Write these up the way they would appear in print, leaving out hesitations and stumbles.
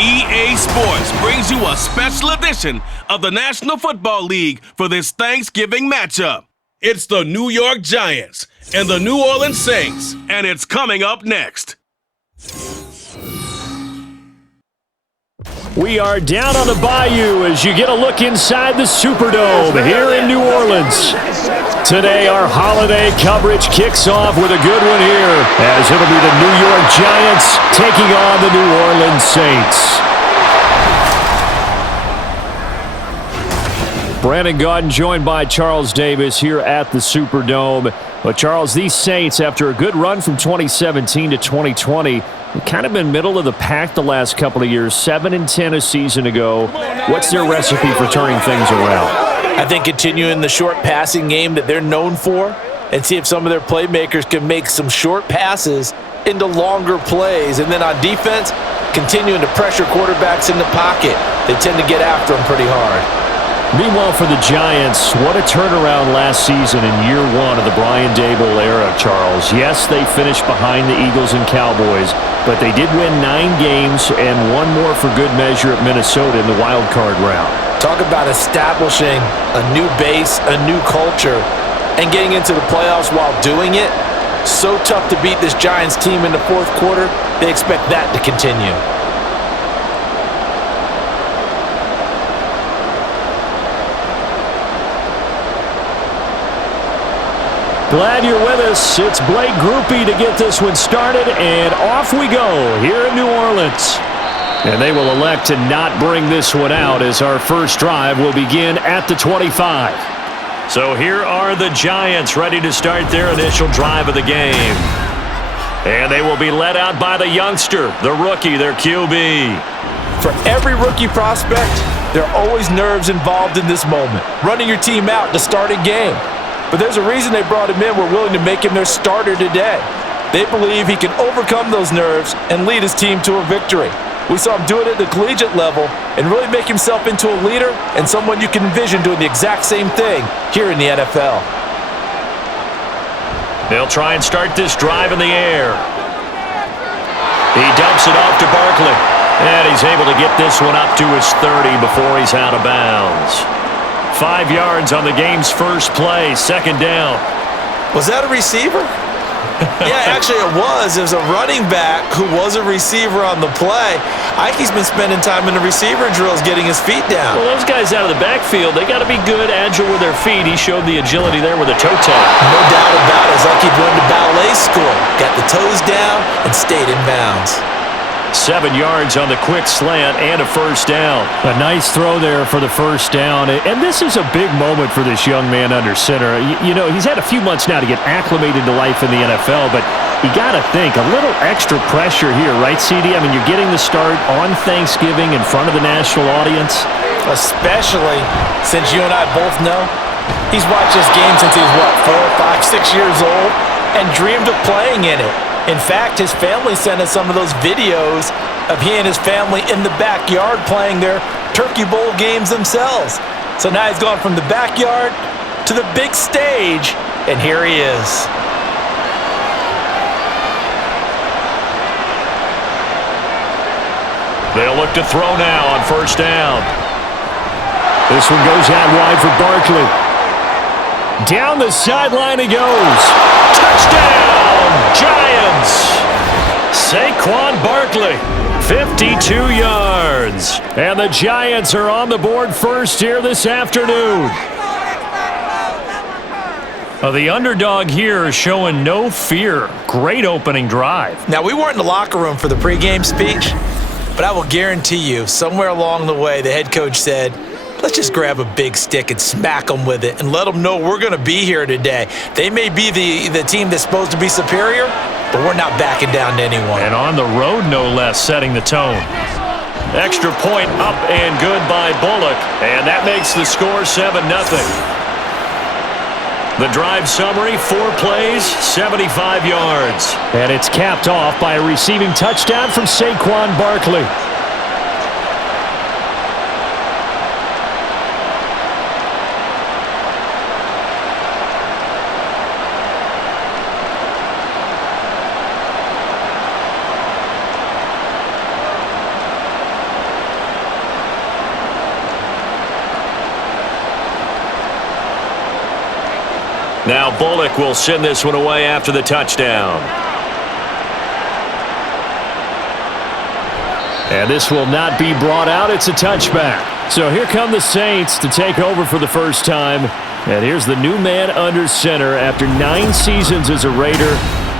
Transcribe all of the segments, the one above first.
EA Sports brings you a special edition of the National Football League for this Thanksgiving matchup. It's the New York Giants and the New Orleans Saints, and it's coming up next. We are down on the bayou as you get a look inside the Superdome here in New Orleans. Today, our holiday coverage kicks off with a good one here, as it'll be the New York Giants taking on the New Orleans Saints. Brandon Gaudin joined by Charles Davis here at the Superdome. But Charles, these Saints, after a good run from 2017 to 2020, they've kind of been middle of the pack the last couple of years, 7-10 a season ago. What's their recipe for turning things around? I think continuing the short passing game that they're known for and see if some of their playmakers can make some short passes into longer plays. And then on defense, continuing to pressure quarterbacks in the pocket. They tend to get after them pretty hard. Meanwhile, for the Giants, what a turnaround last season in year one of the Brian Daboll era, Charles. Yes, they finished behind the Eagles and Cowboys, but they did win 9 games and one more for good measure at Minnesota in the wild card round. Talk about establishing a new base, a new culture, and getting into the playoffs while doing it. So tough to beat this Giants team in the fourth quarter. They expect that to continue. Glad you're with us. It's Blake Groupie to get this one started, and off we go here in New Orleans. And they will elect to not bring this one out as our first drive will begin at the 25. So here are the Giants ready to start their initial drive of the game. And they will be led out by the youngster, the rookie, their QB. For every rookie prospect, there are always nerves involved in this moment. Running your team out to start a game. But there's a reason they brought him in. We're willing to make him their starter today. They believe he can overcome those nerves and lead his team to a victory. We saw him do it at the collegiate level and really make himself into a leader and someone you can envision doing the exact same thing here in the NFL. They'll try and start this drive in the air. He dumps it off to Barkley. And he's able to get this one up to his 30 before he's out of bounds. 5 yards on the game's first play, second down. Was that a receiver? Yeah, actually it was. It was a running back who was a receiver on the play. Ike's been spending time in the receiver drills getting his feet down. Well, those guys out of the backfield, they got to be good, agile with their feet. He showed the agility there with a toe tap. No doubt about it. It's like he went to ballet school. Got the toes down and stayed in bounds. 7 yards on the quick slant and a first down. A nice throw there for the first down. And this is a big moment for this young man under center. You know, he's had a few months now to get acclimated to life in the NFL, but you got to think, a little extra pressure here, right, CD? I mean, you're getting the start on Thanksgiving in front of the national audience. Especially since you and I both know he's watched this game since he was, 4, 5, 6 years old and dreamed of playing in it. In fact, his family sent us some of those videos of he and his family in the backyard playing their Turkey Bowl games themselves. So now he's gone from the backyard to the big stage, and here he is. They'll look to throw now on first down. This one goes out wide for Barkley. Down the sideline he goes. Touchdown! Giants! Saquon Barkley, 52 yards. And the Giants are on the board first here this afternoon. The underdog here is showing no fear. Great opening drive. Now, we weren't in the locker room for the pregame speech, but I will guarantee you, somewhere along the way, the head coach said, let's just grab a big stick and smack them with it and let them know we're going to be here today. They may be the team that's supposed to be superior, but we're not backing down to anyone. And on the road, no less, setting the tone. Extra point up and good by Bullock, and that makes the score 7-0. The drive summary, 4 plays, 75 yards. And it's capped off by a receiving touchdown from Saquon Barkley. Now Bullock will send this one away after the touchdown. And this will not be brought out. It's a touchback. So here come the Saints to take over for the first time. And here's the new man under center after 9 seasons as a Raider.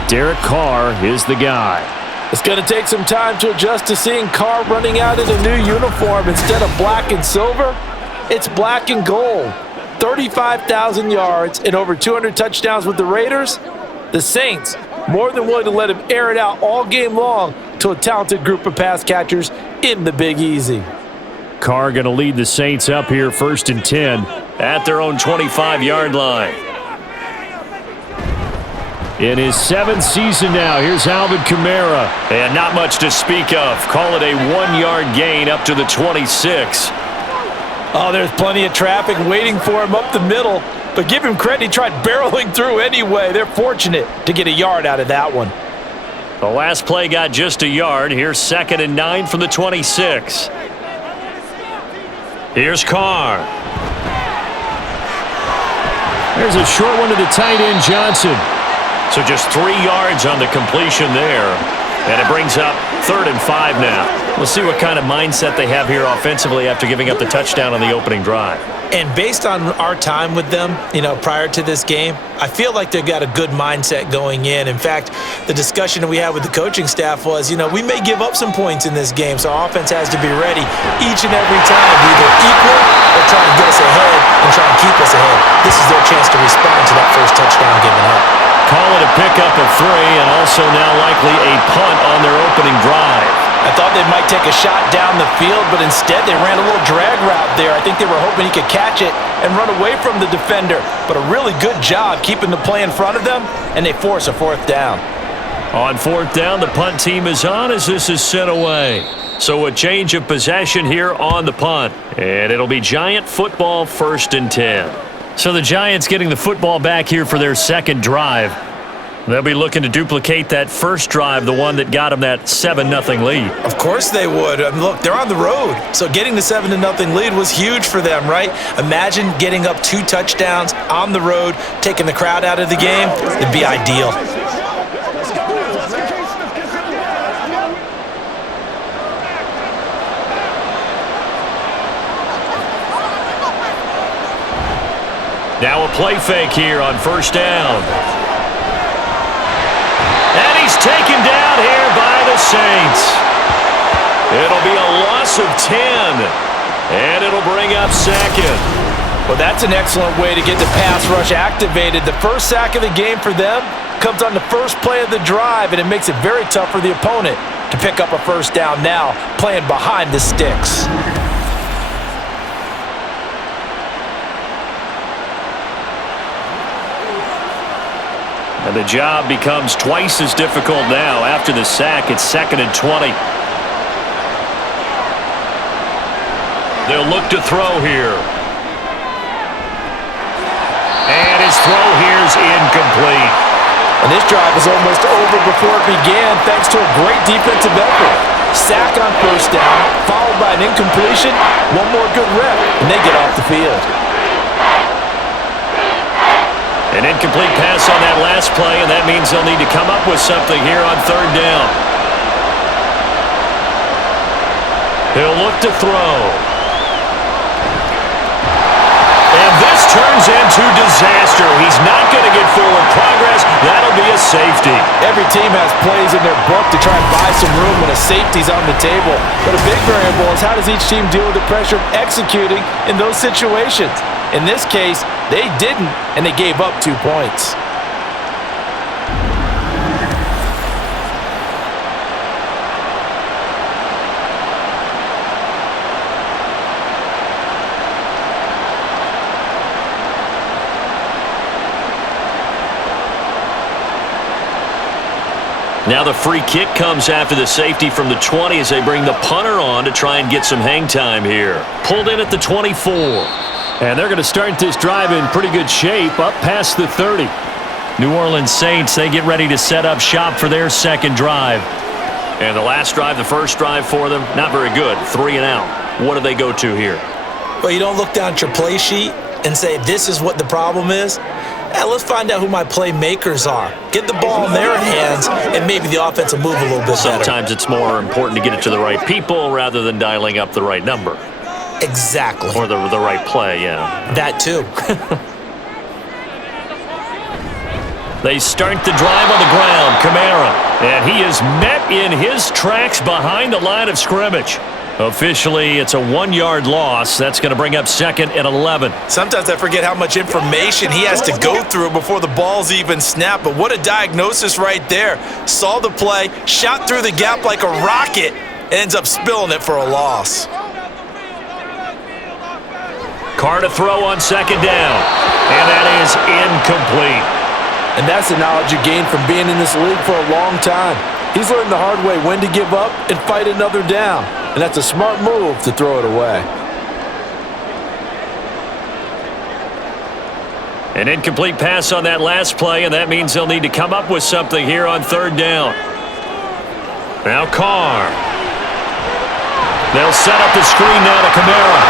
Derek Carr is the guy. It's going to take some time to adjust to seeing Carr running out in a new uniform. Instead of black and silver, it's black and gold. 35,000 yards and over 200 touchdowns with the Raiders. The Saints more than willing to let him air it out all game long to a talented group of pass catchers in the Big Easy. Carr going to lead the Saints up here 1st and 10 at their own 25-yard line. In his 7th season now, here's Alvin Kamara. And not much to speak of. Call it a 1-yard gain up to the 26. Oh, there's plenty of traffic waiting for him up the middle. But give him credit, he tried barreling through anyway. They're fortunate to get a yard out of that one. The last play got just a yard. Here's 2nd and 9 from the 26. Here's Carr. There's a short one to the tight end, Johnson. So just 3 yards on the completion there. And it brings up 3rd and 5 now. We'll see what kind of mindset they have here offensively after giving up the touchdown on the opening drive. And based on our time with them, prior to this game, I feel like they've got a good mindset going in. In fact, the discussion we had with the coaching staff was, we may give up some points in this game, so our offense has to be ready each and every time, either equal or try and get us ahead and try and keep us ahead. This is their chance to respond to that first touchdown given up. Call it a pickup of 3 and also now likely a punt on their opening drive. I thought they might take a shot down the field, but instead they ran a little drag route there. I think they were hoping he could catch it and run away from the defender. But a really good job keeping the play in front of them, and they force a 4th down. On 4th down, the punt team is on as this is sent away. So a change of possession here on the punt. And it'll be Giant football 1st and 10. So the Giants getting the football back here for their 2nd drive. They'll be looking to duplicate that first drive, the one that got them that 7-0 lead. Of course they would. Look, they're on the road, so getting the 7-0 lead was huge for them, right? Imagine getting up 2 touchdowns on the road, taking the crowd out of the game. It'd be ideal. Now a play fake here on 1st down. And he's taken down here by the Saints. It'll be a loss of 10. And it'll bring up 2nd. Well, that's an excellent way to get the pass rush activated. The first sack of the game for them comes on the first play of the drive, and it makes it very tough for the opponent to pick up a 1st down now, playing behind the sticks. And the job becomes twice as difficult now. After the sack, it's 2nd and 20. They'll look to throw here. And his throw here is incomplete. And this drive is almost over before it began thanks to a great defensive effort. Sack on 1st down, followed by an incompletion. One more good rep, and they get off the field. An incomplete pass on that last play, and that means they'll need to come up with something here on 3rd down. He'll look to throw. And this turns into disaster. He's not going to get forward progress. That'll be a safety. Every team has plays in their book to try and buy some room when a safety's on the table. But a big variable is how does each team deal with the pressure of executing in those situations? In this case, they didn't, and they gave up 2 points. Now the free kick comes after the safety from the 20 as they bring the punter on to try and get some hang time here. Pulled in at the 24. And they're going to start this drive in pretty good shape, up past the 30. New Orleans Saints, they get ready to set up shop for their 2nd drive. And the last drive, the first drive for them, not very good. 3 and out. What do they go to here? Well, you don't look down at your play sheet and say, this is what the problem is. let's find out who my playmakers are. Get the ball in their hands, and maybe the offense will move a little bit better. Sometimes it's more important to get it to the right people rather than dialing up the right number. Exactly. Or the right play, yeah. That too. They start the drive on the ground. Kamara. And he is met in his tracks behind the line of scrimmage. Officially, it's a 1-yard loss. That's going to bring up 2nd and 11. Sometimes I forget how much information he has to go through before the ball's even snapped. But what a diagnosis right there. Saw the play, shot through the gap like a rocket, and ends up spilling it for a loss. Carr to throw on 2nd down. And that is incomplete. And that's the knowledge you gain from being in this league for a long time. He's learned the hard way when to give up and fight another down. And that's a smart move to throw it away. An incomplete pass on that last play, and that means they'll need to come up with something here on 3rd down. Now Carr. They'll set up the screen now to Kamara.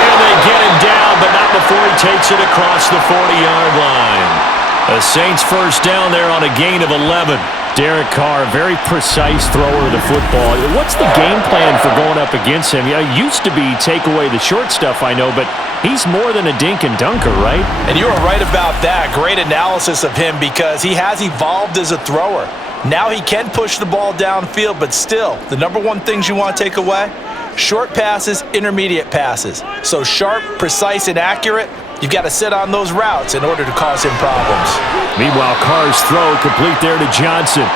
And they get him down, but not before he takes it across the 40-yard line. The Saints first down there on a gain of 11. Derek Carr, very precise thrower of the football. What's the game plan for going up against him? Yeah, it used to be take away the short stuff, I know, but he's more than a dink and dunker, right? And you are right about that. Great analysis of him because he has evolved as a thrower. Now he can push the ball downfield, but still, the number one things you want to take away, short passes, intermediate passes. So sharp, precise, and accurate, you've got to sit on those routes in order to cause him problems. Meanwhile, Carr's throw complete there to Johnson.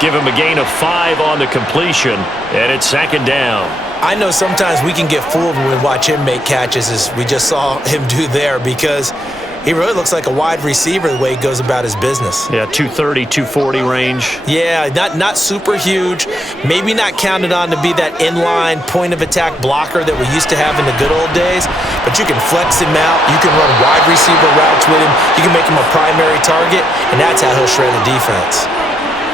Give him a gain of 5 on the completion, and it's 2nd down. I know sometimes we can get fooled when we watch him make catches, as we just saw him do there, because he really looks like a wide receiver the way he goes about his business. Yeah, 230, 240 range. Yeah, not super huge. Maybe not counted on to be that inline point-of-attack blocker that we used to have in the good old days, but you can flex him out. You can run wide receiver routes with him. You can make him a primary target, and that's how he'll shred a defense.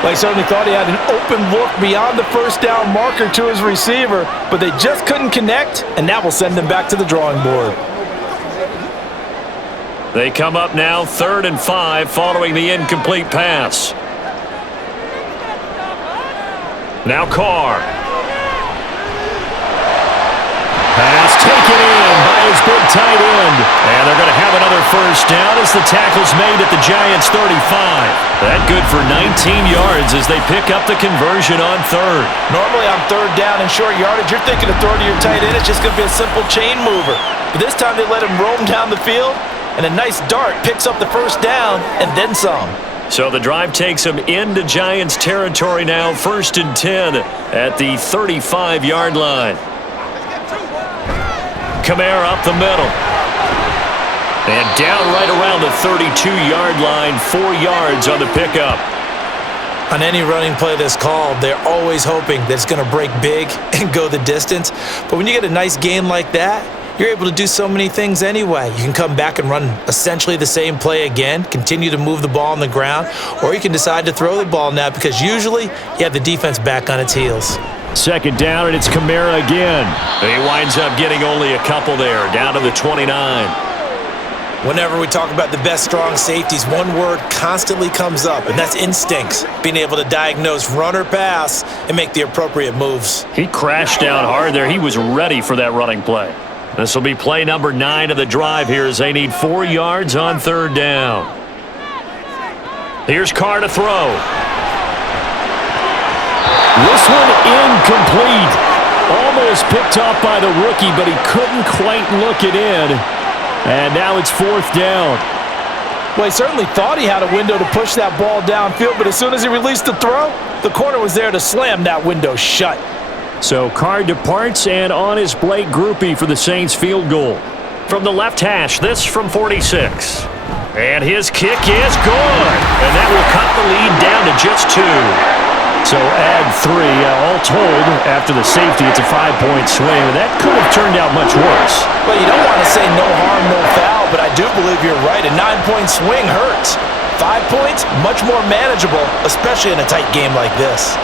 Well, he certainly thought he had an open look beyond the first down marker to his receiver, but they just couldn't connect, and that will send him back to the drawing board. They come up now 3rd and 5 following the incomplete pass. Now Carr. Pass taken in by his big tight end. And they're going to have another first down as the tackle's made at the Giants' 35. That good for 19 yards as they pick up the conversion on 3rd. Normally on 3rd down and short yardage, you're thinking of throwing to your tight end. It's just going to be a simple chain mover. But this time they let him roam down the field. And a nice dart picks up the first down and then some. So the drive takes him into Giants territory now, 1st and 10 at the 35-yard line. Kamara up the middle. And down right around the 32-yard line, 4 yards on the pickup. On any running play that's called, they're always hoping that it's going to break big and go the distance. But when you get a nice gain like that, you're able to do so many things anyway. You can come back and run essentially the same play again, continue to move the ball on the ground, or you can decide to throw the ball now because usually you have the defense back on its heels. 2nd down, and it's Kamara again. He winds up getting only a couple there, down to the 29. Whenever we talk about the best strong safeties, one word constantly comes up, and that's instincts. Being able to diagnose run or pass and make the appropriate moves. He crashed down hard there. He was ready for that running play. This will be play number 9 of the drive here as they need 4 yards on 3rd down. Here's Carr to throw. This one incomplete. Almost picked off by the rookie, but he couldn't quite look it in. And now it's 4th down. Well, he certainly thought he had a window to push that ball downfield, but as soon as he released the throw, the corner was there to slam that window shut. So Carr departs, and on his Blake Groupie for the Saints field goal. From the left hash, this from 46. And his kick is good. And that will cut the lead down to just 2. So add 3. All told, after the safety, it's a 5-point swing. That could have turned out much worse. Well, you don't want to say no harm, no foul, but I do believe you're right. A 9-point swing hurts. 5 points, much more manageable, especially in a tight game like this.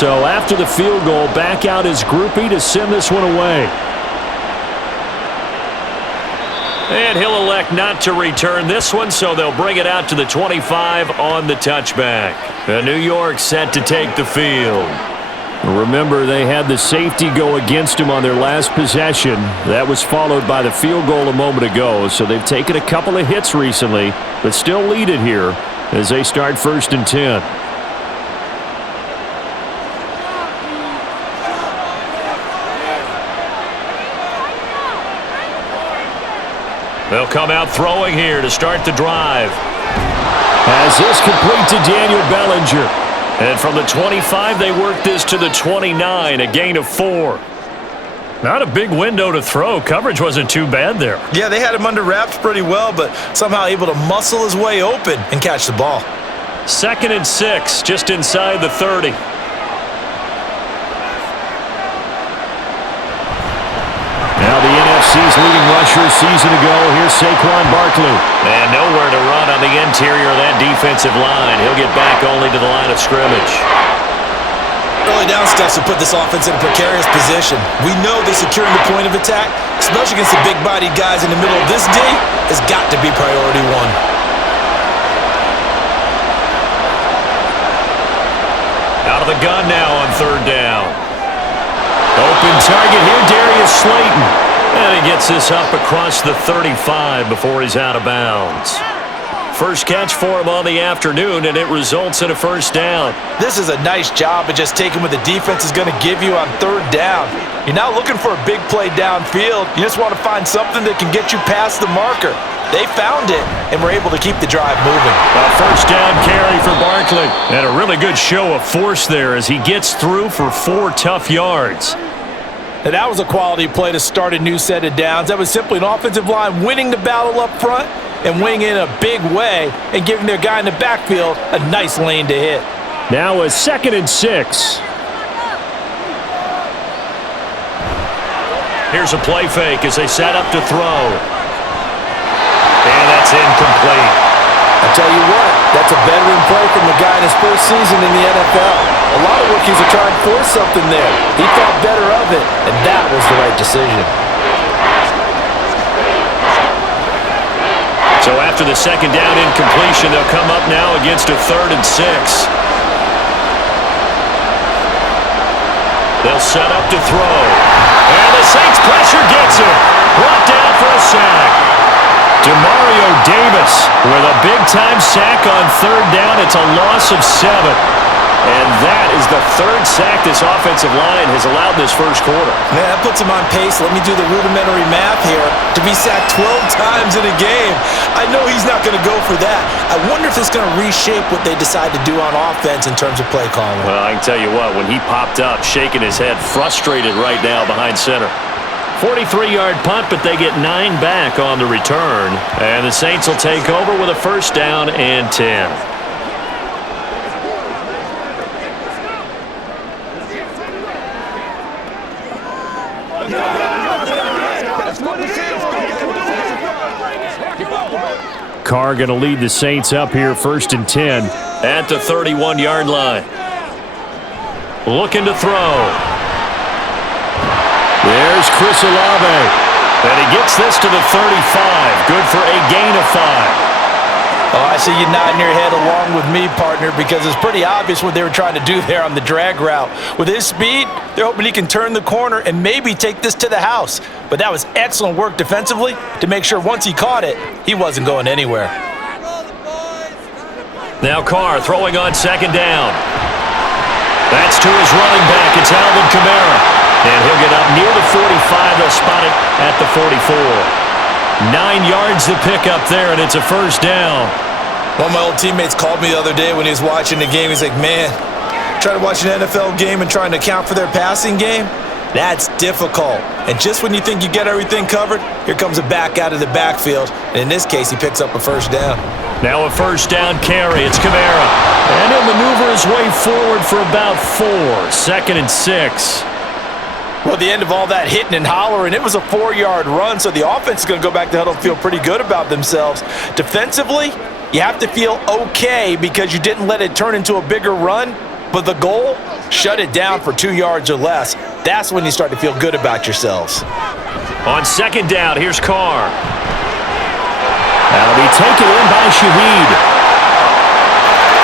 So after the field goal, back out his groupie to send this one away. And he'll elect not to return this one, so they'll bring it out to the 25 on the touchback. New York set to take the field. Remember, they had the safety go against him on their last possession. That was followed by the field goal a moment ago, so they've taken a couple of hits recently, but still lead it here as they start 1st and 10. They'll come out throwing here to start the drive. As this complete to Daniel Bellinger. And from the 25, they work this to the 29, a gain of 4. Not a big window to throw. Coverage wasn't too bad there. Yeah, they had him under wraps pretty well, but somehow able to muscle his way open and catch the ball. 2nd and 6, just inside the 30. Now the NFC's leading rusher a season ago. Here's Saquon Barkley. And nowhere to run on the interior of that defensive line. He'll get back only to the line of scrimmage. Early down steps will put this offense in a precarious position. We know that securing the point of attack, especially against the big-bodied guys in the middle of this D, has got to be priority one. Out of the gun now on 3rd down. Open target here, Darius Slayton. And he gets this up across the 35 before he's out of bounds. First catch for him on the afternoon, and it results in a 1st down. This is a nice job of just taking what the defense is going to give you on 3rd down. You're not looking for a big play downfield. You just want to find something that can get you past the marker. They found it, and were able to keep the drive moving. A 1st down carry for Barkley. And a really good show of force there as he gets through for 4 tough yards. And that was a quality play to start a new set of downs. That was simply an offensive line winning the battle up front and winning in a big way and giving their guy in the backfield a nice lane to hit. Now a 2nd and 6. Here's a play fake as they set up to throw. And that's incomplete. I tell you what, that's a veteran play from the guy in his first season in the NFL. A lot of rookies are trying to force something there. He thought better of it, and that was the right decision. So after the 2nd down incompletion, they'll come up now against a 3rd and 6. They'll set up to throw. And the Saints pressure gets him. Brought down for a sack. Demario Davis with a big-time sack on 3rd down. It's a loss of 7. And that is the 3rd sack this offensive line has allowed this first quarter. Man, that puts him on pace. Let me do the rudimentary math here. To be sacked 12 times in a game. I know he's not going to go for that. I wonder if it's going to reshape what they decide to do on offense in terms of play calling. Well, I can tell you what, when he popped up, shaking his head, frustrated right now behind center. 43-yard punt, but they get 9 back on the return. And the Saints will take over with a 1st down and 10. Carr going to lead the Saints up here 1st and 10. At the 31-yard line. Looking to throw. There's Chris Olave. And he gets this to the 35. Good for a gain of 5. Oh, I see you nodding your head along with me, partner, because it's pretty obvious what they were trying to do there on the drag route. With his speed, they're hoping he can turn the corner and maybe take this to the house. But that was excellent work defensively to make sure once he caught it, he wasn't going anywhere. Now Carr throwing on 2nd down. That's to his running back. It's Alvin Kamara. And he'll get up near the 45. They'll spot it at the 44. 9 yards to pick up there, and it's a 1st down. One of my old teammates called me the other day when he was watching the game. He's like, man, trying to watch an NFL game and trying to account for their passing game, that's difficult. And just when you think you get everything covered, here comes a back out of the backfield. And in this case, he picks up a 1st down. Now a 1st down carry. It's Kamara. And he'll maneuver his way forward for about 4. 2nd and 6. Well, the end of all that hitting and hollering, it was a 4-yard run, so the offense is going to go back to the huddle and feel pretty good about themselves. Defensively, you have to feel okay because you didn't let it turn into a bigger run, but the goal, shut it down for 2 yards or less. That's when you start to feel good about yourselves. On second down, here's Carr. That'll be taken in by Shaheed.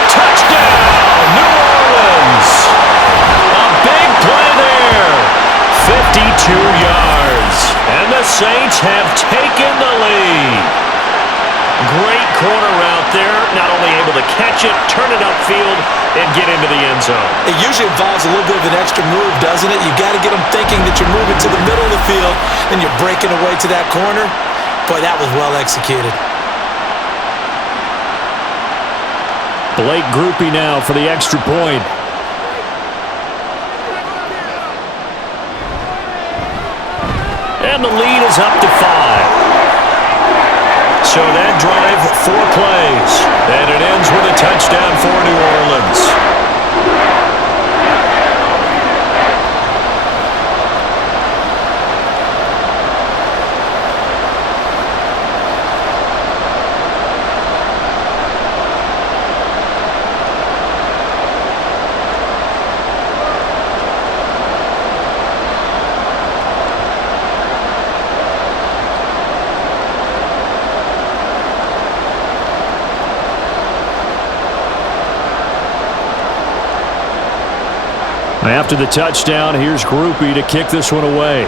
Touchdown, New Orleans. A big play there. 52 yards. And the Saints have taken the lead. Great corner route there. Not only able to catch it, turn it upfield, and get into the end zone. It usually involves a little bit of an extra move, doesn't it? You've got to get them thinking that you're moving to the middle of the field and you're breaking away to that corner. Boy, that was well executed. Blake Grupe now for the extra point. And the lead is up to 5. So that drive, 4 plays. And it ends with a touchdown for New Orleans. After the touchdown, here's Grupe to kick this one away.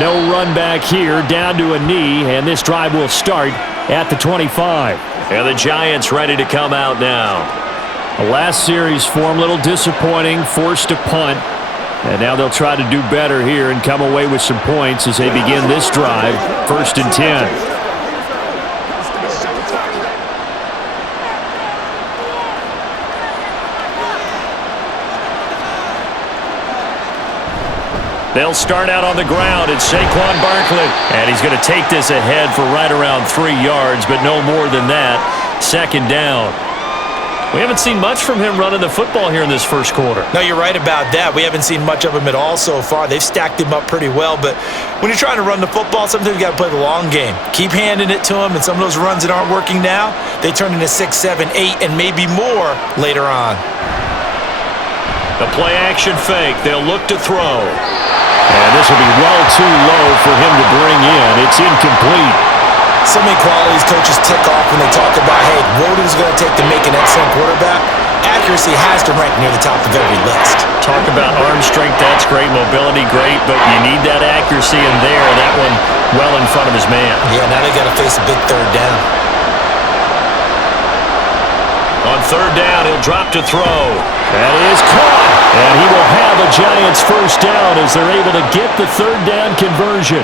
No run back here, down to a knee, and this drive will start at the 25. And the Giants ready to come out now. The last series for them, a little disappointing, forced a punt. And now they'll try to do better here and come away with some points as they begin this drive, 1st and 10. They'll start out on the ground. It's Saquon Barkley. And he's going to take this ahead for right around 3 yards, but no more than that. 2nd down. We haven't seen much from him running the football here in this first quarter. No, you're right about that. We haven't seen much of him at all so far. They've stacked him up pretty well, but when you're trying to run the football, sometimes you got to play the long game. Keep handing it to him, and some of those runs that aren't working now, they turn into 6, 7, 8, and maybe more later on. The play action fake. They'll look to throw. And this will be well too low for him to bring in. It's incomplete. So many qualities coaches tick off when they talk about, hey, what is it going to take to make an excellent quarterback? Accuracy has to rank near the top of every list. Talk about arm strength, that's great. Mobility, great, but you need that accuracy in there. That one well in front of his man. Yeah, now they got to face a big 3rd down. On 3rd down, he'll drop to throw. That is caught. And he will have a Giants 1st down as they're able to get the 3rd down conversion.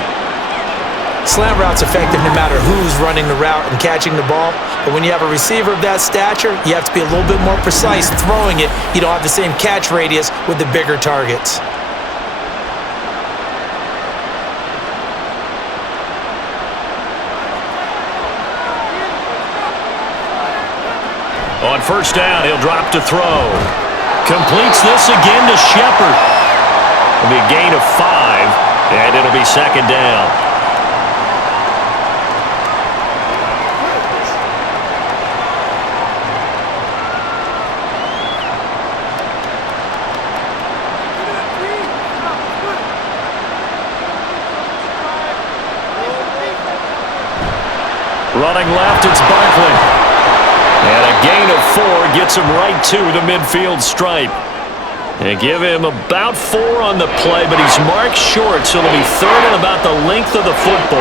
Slant route's effective no matter who's running the route and catching the ball. But when you have a receiver of that stature, you have to be a little bit more precise throwing it. You don't have the same catch radius with the bigger targets. On 1st down, he'll drop to throw. Completes this again to Shepard. It'll be a gain of 5, and it'll be 2nd down. Running left, it's Barkley. And a gain of 4 gets him right to the midfield stripe. And give him about 4 on the play, but he's marked short, so it'll be 3rd and about the length of the football.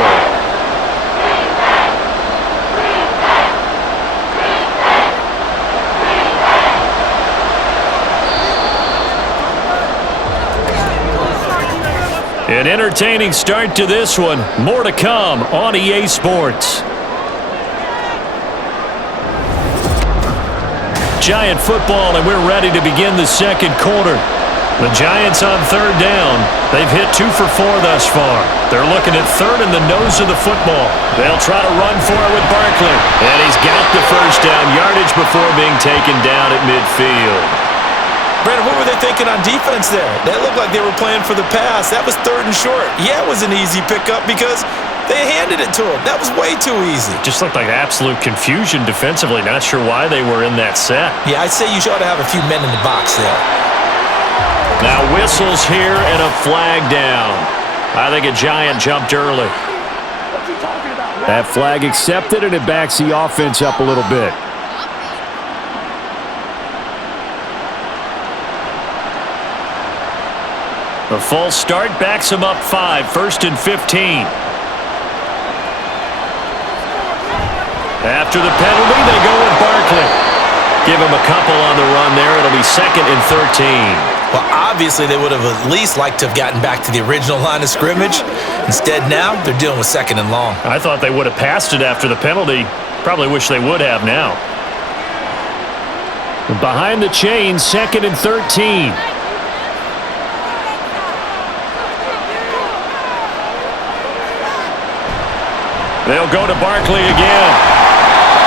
An entertaining start to this one. More to come on EA Sports. Giant football, and we're ready to begin the 2nd quarter. The Giants on 3rd down. They've hit 2 for 4 thus far. They're looking at 3rd in the nose of the football. They'll try to run for it with Barkley. And he's got the 1st down yardage before being taken down at midfield. Brandon, what were they thinking on defense there? That looked like they were playing for the pass. That was 3rd and short. Yeah, it was an easy pickup because They handed it to him. That was way too easy. Just looked like absolute confusion defensively. Not sure why they were in that set. Yeah, I'd say you ought to have a few men in the box there. Now whistles here and a flag down. I think a Giant jumped early. That flag accepted, and it backs the offense up a little bit. The false start backs him up 5, 1st and 15. After the penalty, they go with Barkley. Give him a couple on the run there. It'll be 2nd and 13. Well, obviously, they would have at least liked to have gotten back to the original line of scrimmage. Instead, now, they're dealing with 2nd and long. I thought they would have passed it after the penalty. Probably wish they would have now. Behind the chains, 2nd and 13. They'll go to Barkley again.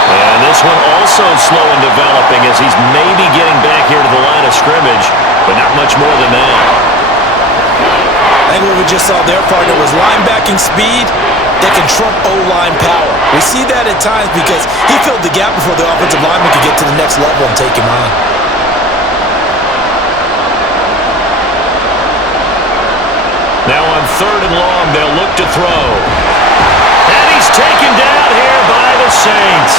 And this one also slow in developing as he's maybe getting back here to the line of scrimmage, but not much more than that. I think what we just saw there, partner, was linebacking speed that can trump O-line power. We see that at times because he filled the gap before the offensive lineman could get to the next level and take him on. Now on 3rd and long, they'll look to throw. And he's taken down here by the Saints.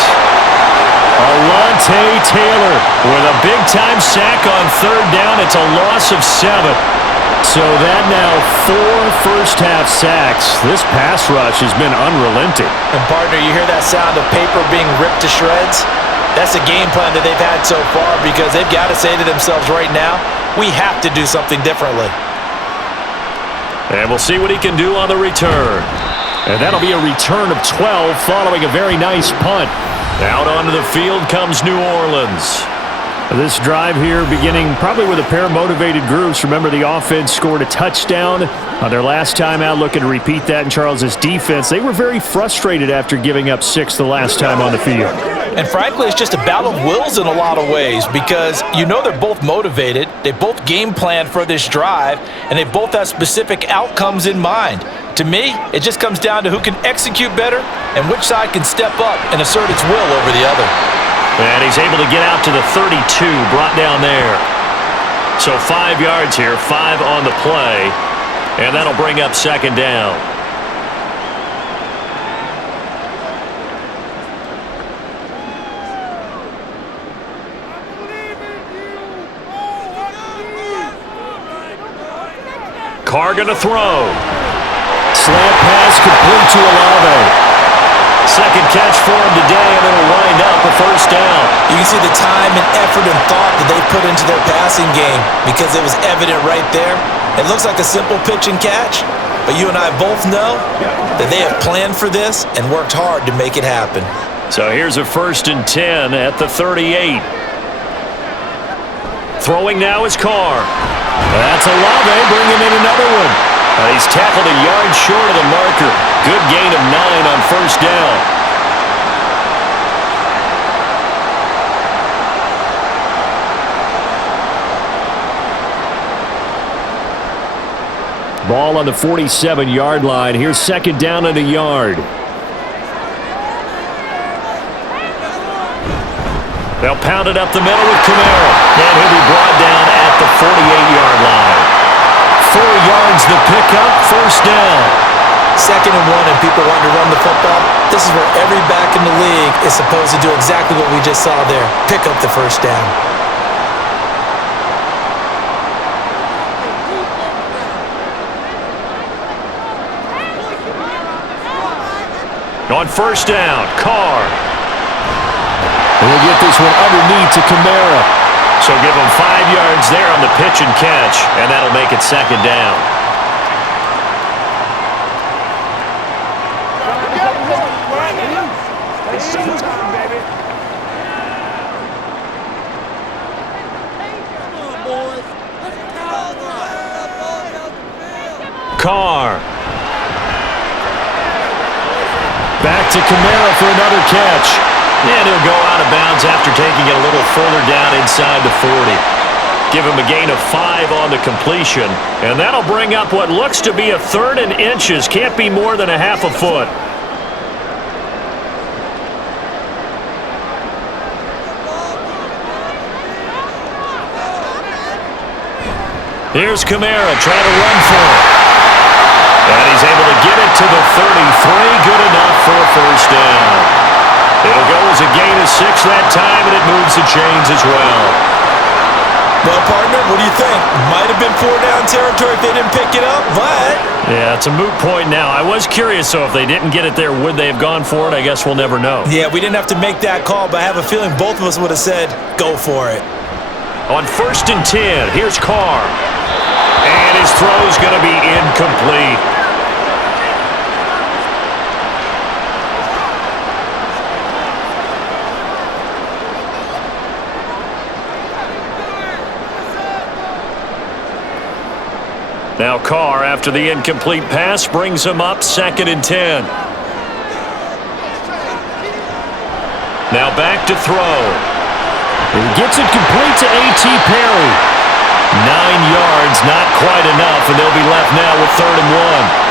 Alontae Taylor with a big-time sack on 3rd down. It's a loss of 7. So that now 4 first-half sacks. This pass rush has been unrelenting. And, partner, you hear that sound of paper being ripped to shreds? That's a game plan that they've had so far because they've got to say to themselves right now, we have to do something differently. And we'll see what he can do on the return. And that'll be a return of 12 following a very nice punt. Out onto the field comes New Orleans. This drive here beginning probably with a pair of motivated groups. Remember, the offense scored a touchdown on their last time out. Looking to repeat that in Charles's defense. They were very frustrated after giving up 6 the last time on the field. And frankly, it's just a battle of wills in a lot of ways because you know they're both motivated. They both game planned for this drive, and they both have specific outcomes in mind. To me, it just comes down to who can execute better and which side can step up and assert its will over the other. And he's able to get out to the 32, brought down there. So 5 yards here, 5 on the play, and that'll bring up 2nd down. Carr gonna throw. Slant pass complete to Olave. 2nd catch for him today, and it'll wind up a 1st down. You can see the time and effort and thought that they put into their passing game because it was evident right there. It looks like a simple pitch and catch, but you and I both know that they have planned for this and worked hard to make it happen. So here's a 1st and 10 at the 38. Throwing now is Carr. That's Olave bringing in another one. He's tackled a yard short of the marker. Good gain of 9 on 1st down. Ball on the 47-yard line. Here's 2nd down and a yard. They'll pound it up the middle with Kamara. And he'll be brought down at the 48-yard line. 4 yards the pickup, 1st down. 2nd and 1 and people want to run the football. This is where every back in the league is supposed to do exactly what we just saw there. Pick up the 1st down. On 1st down, Carr. And we'll get this one underneath to Kamara. So give him 5 yards there on the pitch and catch, and that'll make it 2nd down. Carr. Back to Kamara for another catch. And he'll go out of bounds after taking it a little further down inside the 40. Give him a gain of 5 on the completion. And that'll bring up what looks to be a 3rd and inches. Can't be more than a half a foot. Here's Kamara trying to run for it. And he's able to get it to the 33. Good enough for a first down. It'll go as a gain of 6 that time, and it moves the chains as well. Well, partner, what do you think? Might have been 4-down territory if they didn't pick it up, but... Yeah, it's a moot point now. I was curious, so if they didn't get it there, would they have gone for it? I guess we'll never know. Yeah, we didn't have to make that call, but I have a feeling both of us would have said, go for it. On 1st and 10, here's Carr. And his throw's going to be incomplete. Now Carr, after the incomplete pass, brings him up 2nd and 10. Now back to throw. He gets it complete to A.T. Perry. 9 yards, not quite enough, and they'll be left now with 3rd and 1.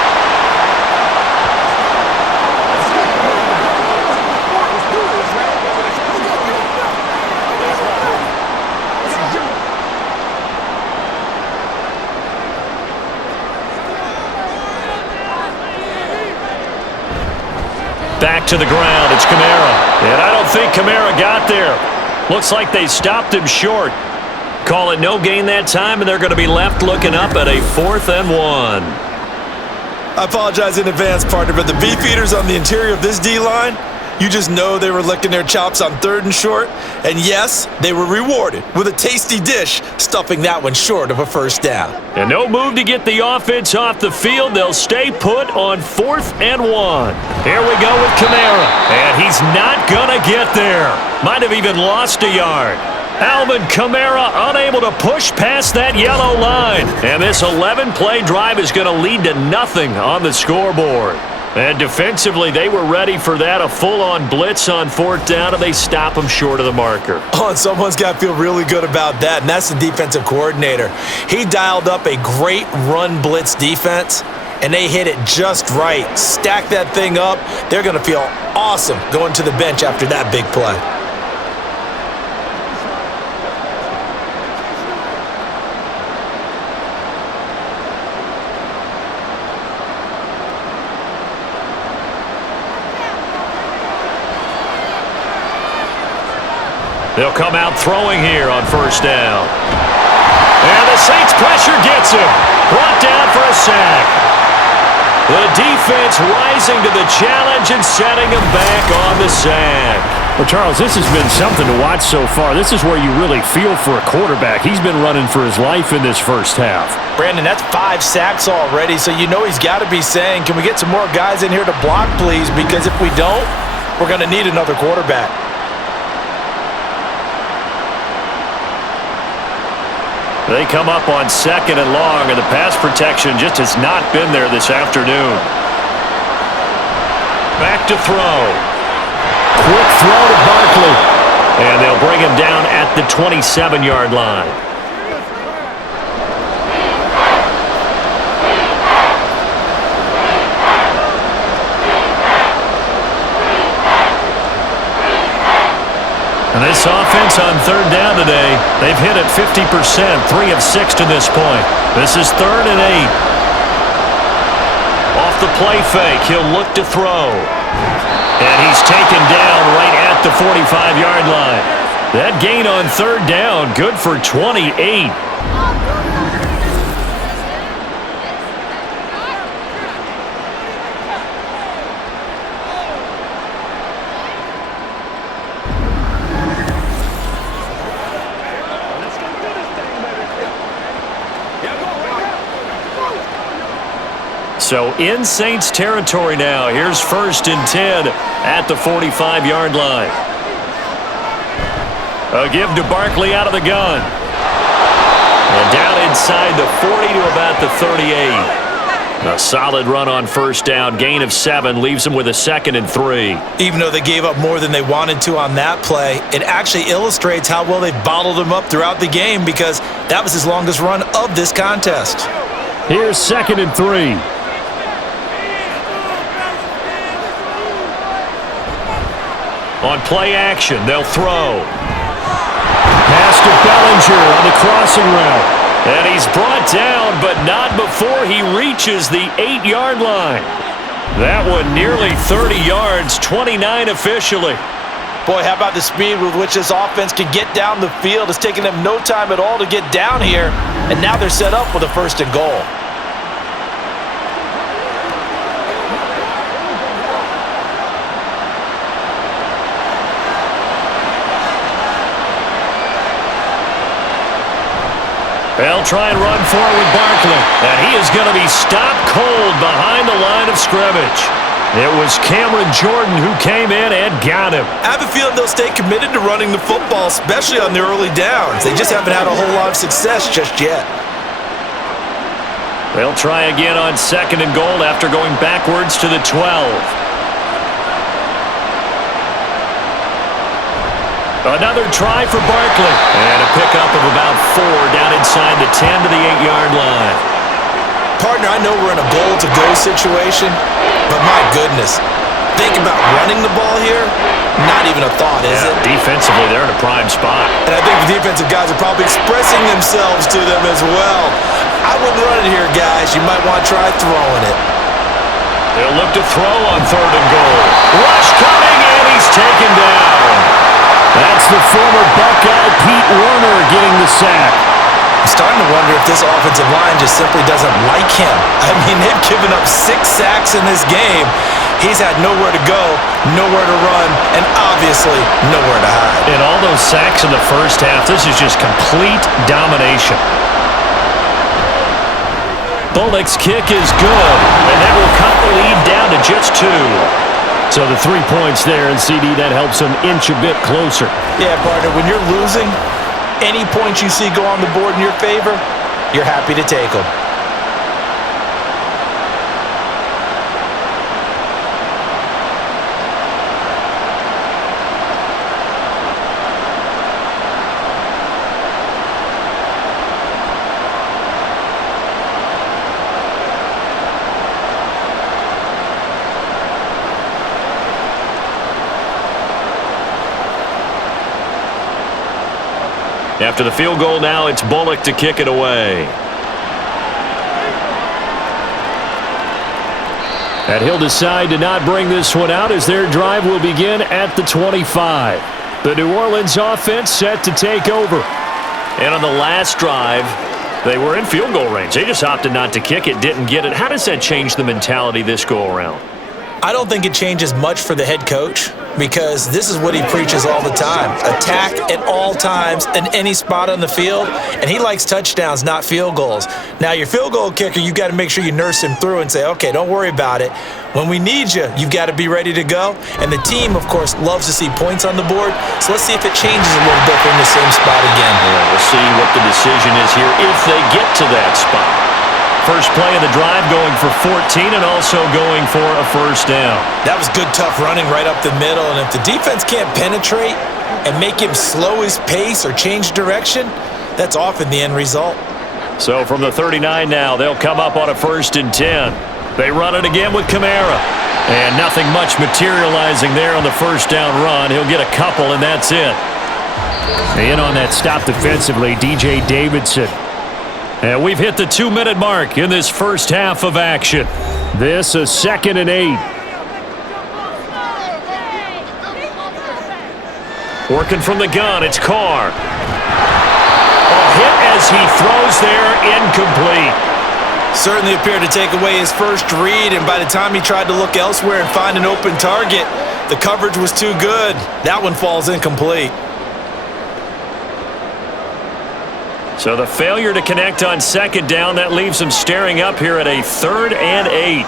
Back to the ground, it's Kamara. And I don't think Kamara got there. Looks like they stopped him short. Call it no gain that time, and they're going to be left looking up at a 4th and 1. I apologize in advance, partner, but the beef eaters on the interior of this D-line, you just know they were licking their chops on 3rd and short. And yes, they were rewarded with a tasty dish, stuffing that one short of a first down. And no move to get the offense off the field. They'll stay put on 4th and 1. Here we go with Kamara. And he's not going to get there. Might have even lost a yard. Alvin Kamara unable to push past that yellow line. And this 11-play drive is going to lead to nothing on the scoreboard. And defensively, they were ready for that, a full-on blitz on 4th down, and they stop them short of the marker. Oh, and someone's got to feel really good about that, and that's the defensive coordinator. He dialed up a great run blitz defense, and they hit it just right. Stack that thing up. They're going to feel awesome going to the bench after that big play. They'll come out throwing here on 1st down. And the Saints pressure gets him. Brought down for a sack. The defense rising to the challenge and setting him back on the sack. Well, Charles, this has been something to watch so far. This is where you really feel for a quarterback. He's been running for his life in this first half. Brandon, that's 5 sacks already, so you know he's got to be saying, can we get some more guys in here to block, please? Because if we don't, we're going to need another quarterback. They come up on 2nd and long, and the pass protection just has not been there this afternoon. Back to throw. Quick throw to Barkley. And they'll bring him down at the 27-yard line. And this offense on 3rd down today, they've hit it 50%, 3 of 6 to this point. This is 3rd and 8. Off the play fake, he'll look to throw. And he's taken down right at the 45-yard line. That gain on 3rd down, good for 28. So in Saints territory now. Here's 1st and 10 at the 45-yard line. A give to Barkley out of the gun. And down inside the 40 to about the 38. A solid run on first down. Gain of 7 leaves them with a 2nd and 3. Even though they gave up more than they wanted to on that play, it actually illustrates how well they've bottled them up throughout the game because that was his longest run of this contest. Here's 2nd and 3. On play action, they'll throw. Pass to Bellinger on the crossing route. And he's brought down, but not before he reaches the 8-yard line. That one nearly 30 yards, 29 officially. Boy, how about the speed with which this offense can get down the field? It's taken them no time at all to get down here, and now they're set up with a 1st and goal. They'll try and run forward Barkley. And he is going to be stopped cold behind the line of scrimmage. It was Cameron Jordan who came in and got him. I have a feeling they'll stay committed to running the football, especially on the early downs. They just haven't had a whole lot of success just yet. They'll try again on 2nd and goal after going backwards to the 12. Another try for Barkley. And a pickup of about 4 down inside the 10 to the 8-yard line. Partner, I know we're in a goal-to-go situation, but my goodness, think about running the ball here. Not even a thought, is it? Defensively, they're in a prime spot. And I think the defensive guys are probably expressing themselves to them as well. I wouldn't run it here, guys. You might want to try throwing it. They'll look to throw on 3rd and goal. Rush coming, and he's taken down. That's the former Buckeye Pete Werner getting the sack. I'm starting to wonder if this offensive line just simply doesn't like him. I mean, they've given up 6 sacks in this game. He's had nowhere to go, nowhere to run, and obviously nowhere to hide. And all those sacks in the first half, this is just complete domination. Bullock's kick is good, and that will cut the lead down to just 2. So the 3 points there, and CD, that helps them inch a bit closer. Yeah, partner, when you're losing, any points you see go on the board in your favor, you're happy to take them. After the field goal now, it's Bullock to kick it away. And he'll decide to not bring this one out as their drive will begin at the 25. The New Orleans offense set to take over. And on the last drive, they were in field goal range. They just opted not to kick it, didn't get it. How does that change the mentality this go-around? I don't think it changes much for the head coach because this is what he preaches all the time. Attack at all times in any spot on the field, and he likes touchdowns, not field goals. Now, your field goal kicker, you've got to make sure you nurse him through and say, okay, don't worry about it. When we need you, you've got to be ready to go. And the team, of course, loves to see points on the board, so let's see if it changes a little bit from the same spot again. Yeah, we'll see what the decision is here if they get to that spot. First play of the drive going for 14 and also going for a first down. That was good, tough running right up the middle. And if the defense can't penetrate and make him slow his pace or change direction, that's often the end result. So from the 39 now, they'll come up on a 1st and 10. They run it again with Kamara. And nothing much materializing there on the first down run. He'll get a couple, and that's it. In on that stop defensively, DJ Davidson. And we've hit the 2-minute mark in this first half of action. This a 2nd and 8. Working from the gun, it's Carr. A hit as he throws there, incomplete. Certainly appeared to take away his first read, and by the time he tried to look elsewhere and find an open target, the coverage was too good. That one falls incomplete. So the failure to connect on 2nd down, that leaves him staring up here at a 3rd and 8.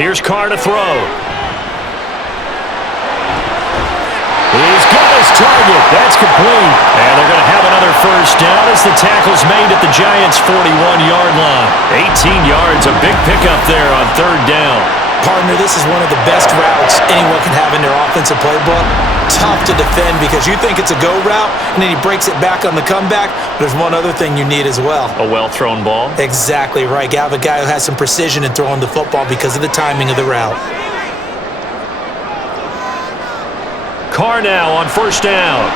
Here's Carr to throw. He's got his target. That's complete. And they're going to have another first down as the tackle's made at the Giants' 41-yard line. 18 yards, a big pickup there on third down. Partner, this is one of the best routes anyone can have in their offensive playbook. Tough to defend because you think it's a go route, and then he breaks it back on the comeback. There's one other thing you need as well. A well-thrown ball? Exactly right. You have a guy who has some precision in throwing the football because of the timing of the route. Carr now on first down.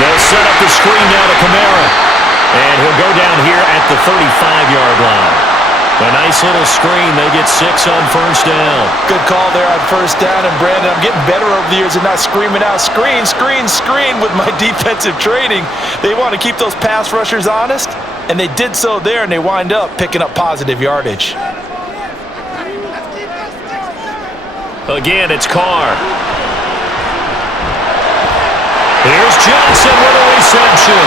They'll set up the screen now to Kamara. And he'll go down here at the 35-yard line. A nice little screen. They get 6 on first down. Good call there on first down. And, Brandon, I'm getting better over the years and not screaming out, screen, screen, screen with my defensive training. They want to keep those pass rushers honest, and they did so there, and they wind up picking up positive yardage. Again, it's Carr. Here's Johnson with a reception.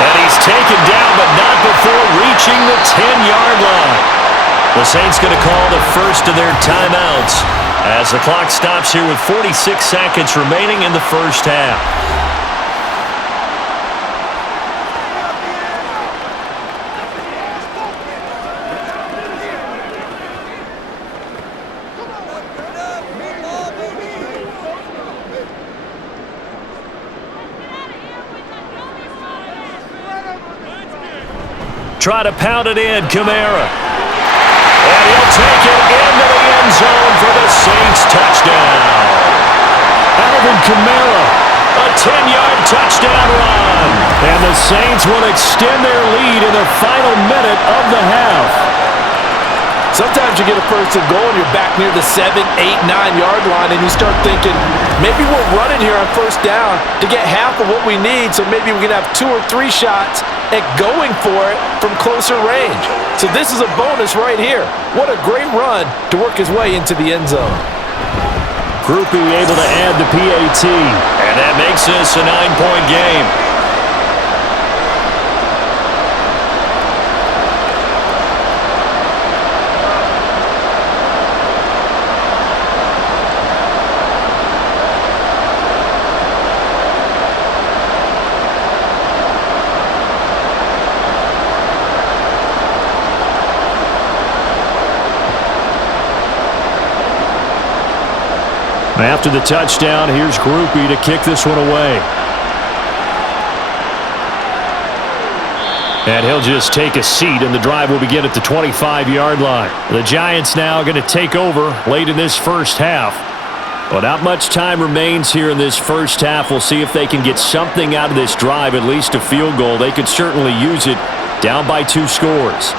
And he's taken down, but not before reaching the 10-yard line. The Saints going to call the first of their timeouts as the clock stops here with 46 seconds remaining in the first half. Try to pound it in, Kamara. And he'll take it into the end zone for the Saints touchdown. Alvin Kamara. A 10-yard touchdown run. And the Saints will extend their lead in the final minute of the half. Sometimes you get a first and goal and you're back near the 7, 8, 9-yard line and you start thinking, maybe we're running here on first down to get half of what we need, so maybe we can have 2 or 3 shots at going for it from closer range. So this is a bonus right here. What a great run to work his way into the end zone. Groupie able to add the PAT. And that makes this a 9-point game. After the touchdown, here's Groupie to kick this one away. And he'll just take a seat, and the drive will begin at the 25-yard line. The Giants now going to take over late in this first half. But not much time remains here in this first half. We'll see if they can get something out of this drive, at least a field goal. They could certainly use it down by 2 scores.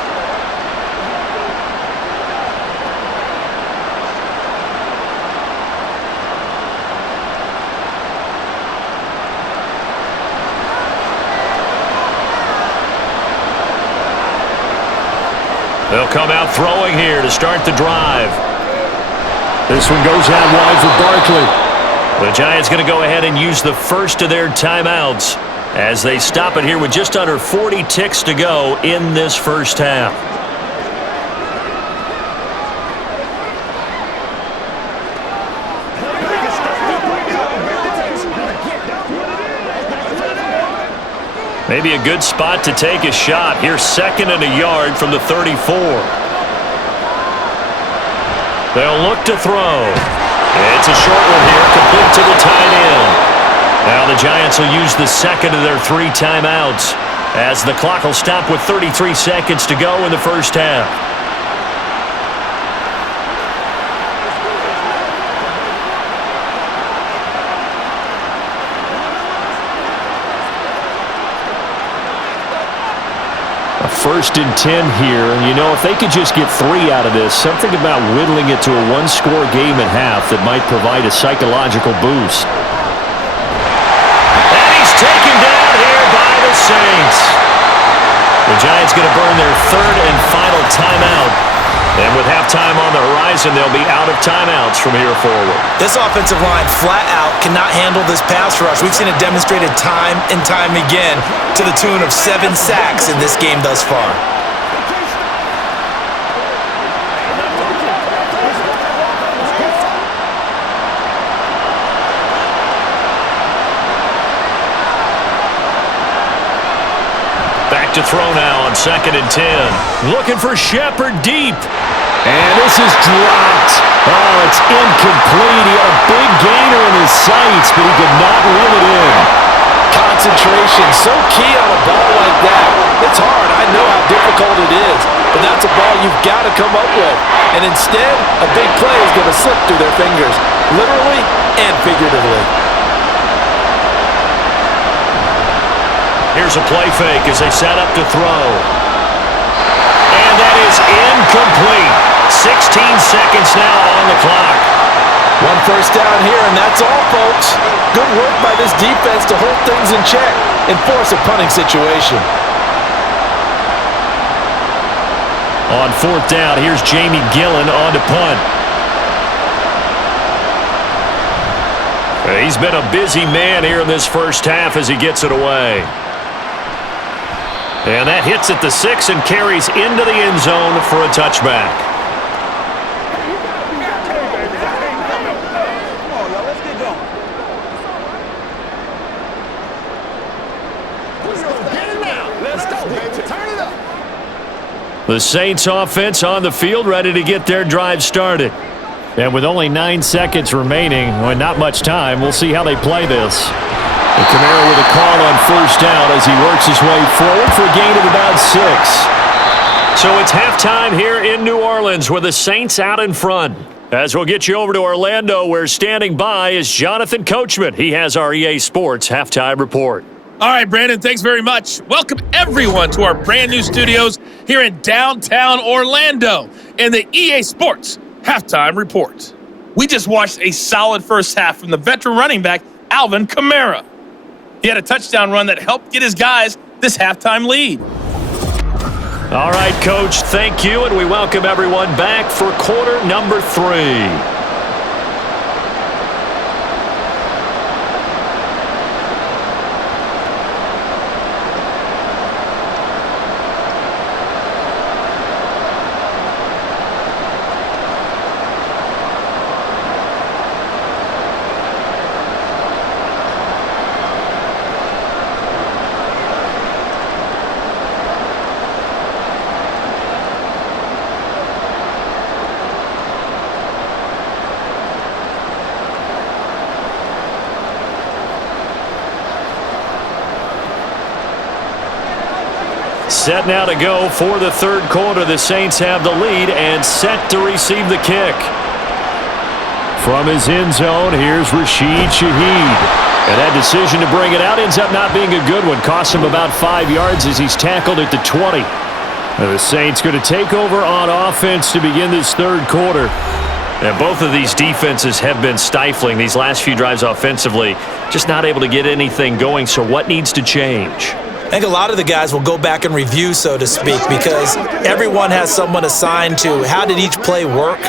They'll come out throwing here to start the drive. This one goes out wide for Barkley. The Giants going to go ahead and use the first of their timeouts as they stop it here with just under 40 ticks to go in this first half. Maybe a good spot to take a shot. Here's 2nd and a yard from the 34. They'll look to throw. It's a short one here, complete to the tight end. Now the Giants will use the second of their 3 timeouts as the clock will stop with 33 seconds to go in the first half. First and 10 here, and you know, if they could just get 3 out of this, something about whittling it to a 1-score game at half that might provide a psychological boost. And he's taken down here by the Saints. The Giants going to burn their 3rd and final timeout. And with halftime on the horizon, they'll be out of timeouts from here forward. This offensive line flat out cannot handle this pass rush. We've seen it demonstrated time and time again to the tune of 7 sacks in this game thus far. back to throw now on 2nd and 10. Looking for Shepard deep. And this is dropped. Oh, it's incomplete. He had a big gainer in his sights, but he could not reel it in. Concentration, so key on a ball like that. It's hard. I know how difficult it is, but that's a ball you've got to come up with. And instead, a big play is going to slip through their fingers, literally and figuratively. Here's a play fake as they set up to throw. And that is incomplete. 16 seconds now on the clock. 1 first down here, and that's all, folks. Good work by this defense to hold things in check and force a punting situation. On 4th down, here's Jamie Gillen on to punt. He's been a busy man here in this first half as he gets it away. And that hits at the 6 and carries into the end zone for a touchback. The Saints offense on the field, ready to get their drive started. And with only 9 seconds remaining, well, not much time, we'll see how they play this. And Kamara with a call on 1st down as he works his way forward for a gain of about 6. So it's halftime here in New Orleans with the Saints out in front. As we'll get you over to Orlando, where standing by is Jonathan Coachman. He has our EA Sports halftime report. All right, Brandon, thanks very much. Welcome, everyone, to our brand new studios here in downtown Orlando in the EA Sports halftime report. We just watched a solid first half from the veteran running back, Alvin Kamara. He had a touchdown run that helped get his guys this halftime lead. All right, Coach, thank you, and we welcome everyone back for quarter number 3. Set now to go for the 3rd quarter. The Saints have the lead and set to receive the kick. From his end zone, here's Rashid Shaheed. And that decision to bring it out ends up not being a good one. Cost him about 5 yards as he's tackled at the 20. The Saints going to take over on offense to begin this 3rd quarter. And both of these defenses have been stifling these last few drives offensively. Just not able to get anything going. So what needs to change? I think a lot of the guys will go back and review, so to speak, because everyone has someone assigned to how did each play work.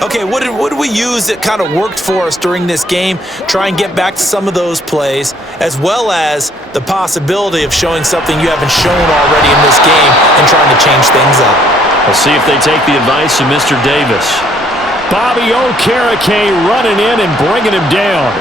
Okay, what did we use that kind of worked for us during this game? Try and get back to some of those plays, as well as the possibility of showing something you haven't shown already in this game and trying to change things up. We'll see if they take the advice of Mr. Davis. Bobby Okereke running in and bringing him down.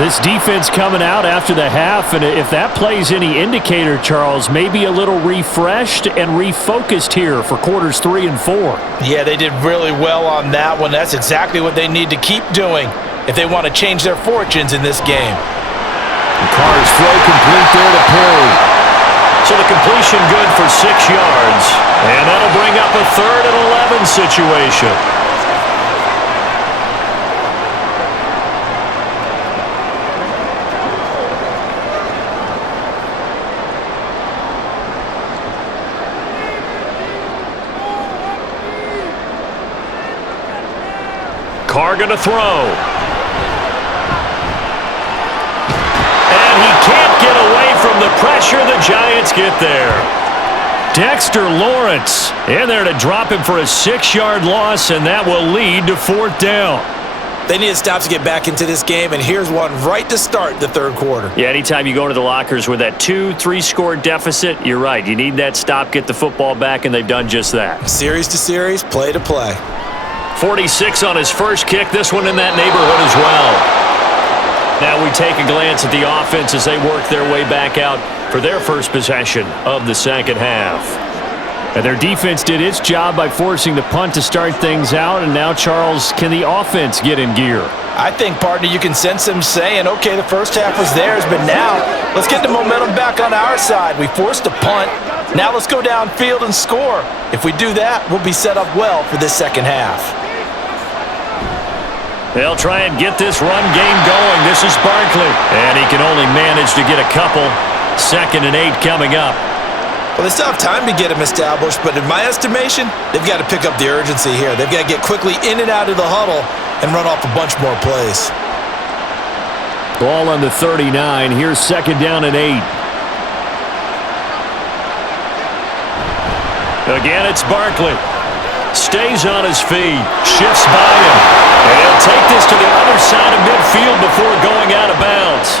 This defense coming out after the half, and if that plays any indicator, Charles, maybe a little refreshed and refocused here for quarters 3 and 4. Yeah, they did really well on that one. That's exactly what they need to keep doing if they want to change their fortunes in this game. The Carr's throw complete there to Perry. So the completion good for 6 yards, and that'll bring up a 3rd and 11 situation. Carr going to throw. And he can't get away from the pressure. The Giants get there. Dexter Lawrence in there to drop him for a 6-yard loss, and that will lead to 4th down. They need to stop to get back into this game, and here's one right to start the 3rd quarter. Yeah, anytime you go into the lockers with that 2-3 score deficit, you're right. You need that stop, get the football back, and they've done just that. Series to series, play to play. 46 on his first kick, this one in that neighborhood as well. Now we take a glance at the offense as they work their way back out for their first possession of the second half. And their defense did its job by forcing the punt to start things out. And now, Charles, can the offense get in gear? I think, partner, you can sense them saying, okay, the first half was theirs, but now let's get the momentum back on our side. We forced a punt. Now let's go downfield and score. If we do that, we'll be set up well for this second half. They'll try and get this run game going. This is Barkley, and he can only manage to get a couple. 2nd and 8 coming up. Well, they still have time to get him established, but in my estimation, they've got to pick up the urgency here. They've got to get quickly in and out of the huddle and run off a bunch more plays. Ball on the 39. Here's 2nd down and 8. Again, it's Barkley. Stays on his feet. Shifts by him. And he'll take this to the other side of midfield before going out of bounds.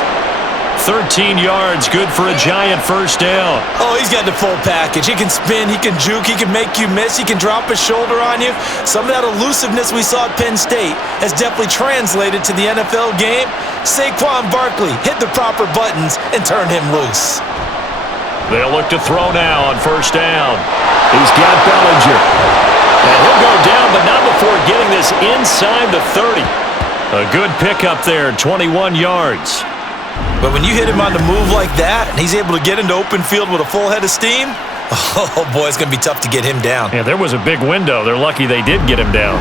13 yards, good for a Giant first down. Oh, he's got the full package. He can spin, he can juke, he can make you miss, he can drop his shoulder on you. Some of that elusiveness we saw at Penn State has definitely translated to the NFL game. Saquon Barkley hit the proper buttons and turn him loose. They'll look to throw now on first down. He's got Bellinger. And he'll go down, but not before getting this inside the 30. A good pickup there, 21 yards. But when you hit him on the move like that, and he's able to get into open field with a full head of steam, oh boy, it's going to be tough to get him down. Yeah, there was a big window. They're lucky they did get him down.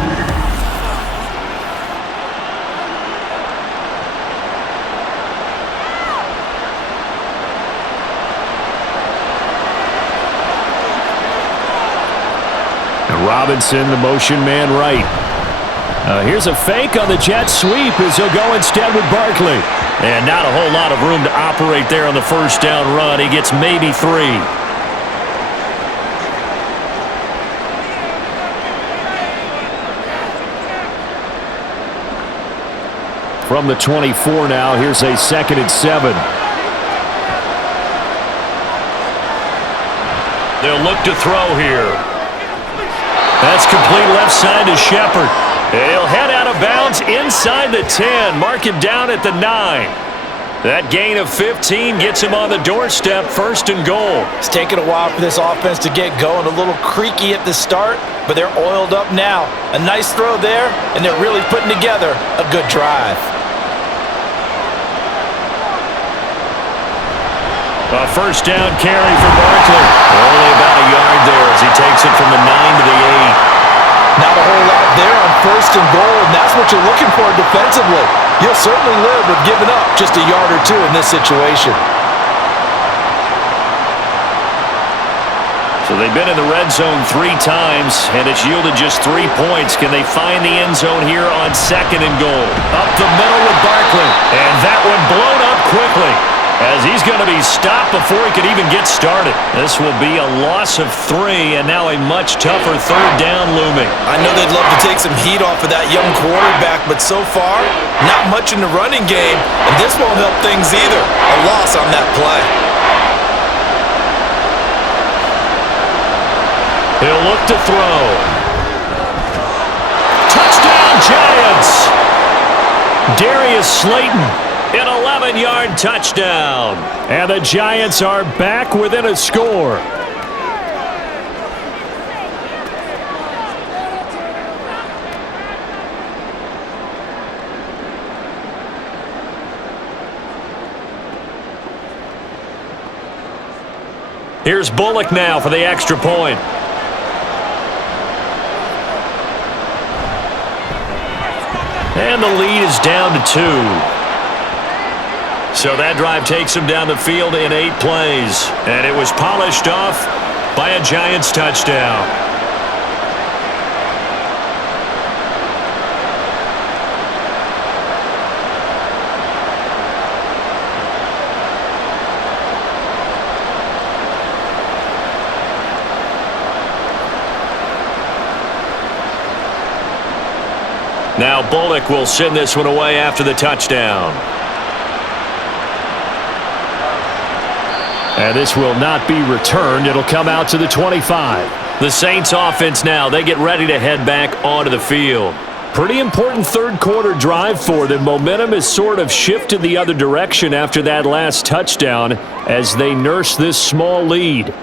And Robinson, the motion man right. Here's a fake on the jet sweep as he'll go instead with Barkley. And not a whole lot of room to operate there on the first down run. He gets maybe 3. From the 24 now, here's a 2nd and 7. They'll look to throw here. That's complete left side to Shepard. He'll head out of bounds inside the 10. Mark him down at the 9. That gain of 15 gets him on the doorstep, 1st and goal. It's taken a while for this offense to get going. A little creaky at the start, but they're oiled up now. A nice throw there, and they're really putting together a good drive. A first down carry for Barkley. Only about a yard there as he takes it from the 9 to the 8. Not a whole lot there on 1st and goal, and that's what you're looking for defensively. You'll certainly live with giving up just a yard or 2 in this situation. So they've been in the red zone 3 times, and it's yielded just 3 points. Can they find the end zone here on 2nd and goal? Up the middle with Barkley, and that one blown up quickly, as he's going to be stopped before he could even get started. This will be a loss of 3, and now a much tougher 3rd down looming. I know they'd love to take some heat off of that young quarterback, but so far, not much in the running game, and this won't help things either. A loss on that play. He'll look to throw. Touchdown, Giants! Darius Slayton. An 11-yard touchdown. And the Giants are back within a score. Here's Bullock now for the extra point. And the lead is down to 2. So that drive takes him down the field in 8 plays. And it was polished off by a Giants touchdown. Now Bullock will send this one away after the touchdown. And this will not be returned. It'll come out to the 25. The Saints offense now, they get ready to head back onto the field. Pretty important third-quarter drive for them. Momentum has sort of shifted the other direction after that last touchdown as they nurse this small lead.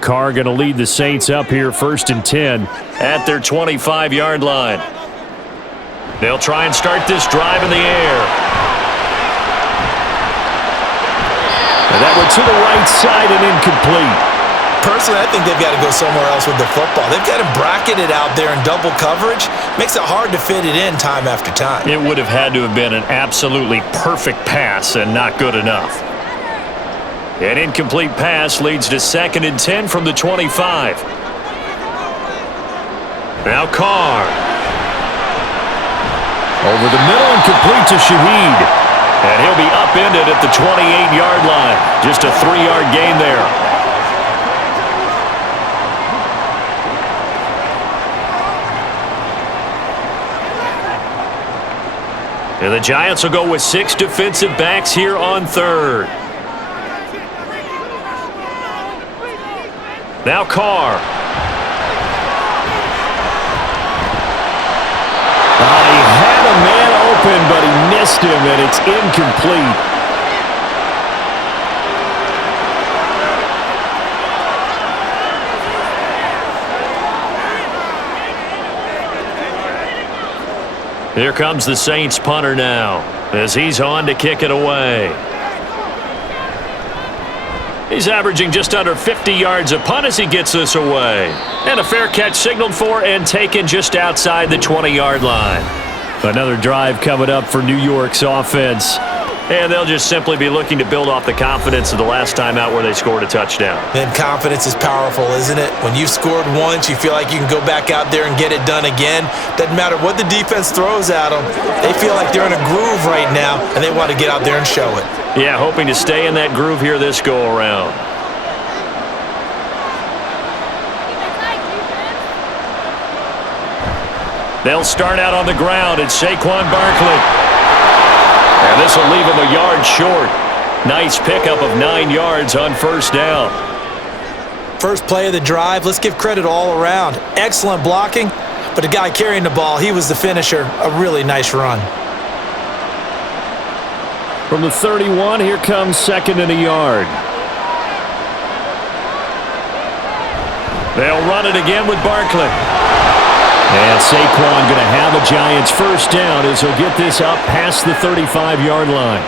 Carr going to lead the Saints up here 1st and 10 at their 25-yard line. They'll try and start this drive in the air. And that one to the right side and incomplete. Personally, I think they've got to go somewhere else with the football. They've got to bracket it out there in double coverage. Makes it hard to fit it in time after time. It would have had to have been an absolutely perfect pass and not good enough. An incomplete pass leads to 2nd and 10 from the 25. Now Carr. Over the middle and complete to Shaheed. And he'll be upended at the 28-yard line. Just a 3-yard gain there. And the Giants will go with 6 defensive backs here on 3rd. Now Carr. He had a man open, but he missed him, and it's incomplete. Here comes the Saints punter now as he's on to kick it away. He's averaging just under 50 yards a punt as he gets this away. And a fair catch signaled for and taken just outside the 20-yard line. Another drive coming up for New York's offense. And they'll just simply be looking to build off the confidence of the last time out where they scored a touchdown. And confidence is powerful, isn't it? When you've scored once, you feel like you can go back out there and get it done again. Doesn't matter what the defense throws at them. They feel like they're in a groove right now, and they want to get out there and show it. Yeah, hoping to stay in that groove here this go-around. They'll start out on the ground. It's Saquon Barkley. And this will leave him a yard short. Nice pickup of 9 yards on 1st down. First play of the drive, let's give credit all around. Excellent blocking, but the guy carrying the ball, he was the finisher. A really nice run. From the 31, here comes 2nd and a yard. They'll run it again with Barkley. And Saquon going to have a Giants 1st down as he'll get this up past the 35-yard line.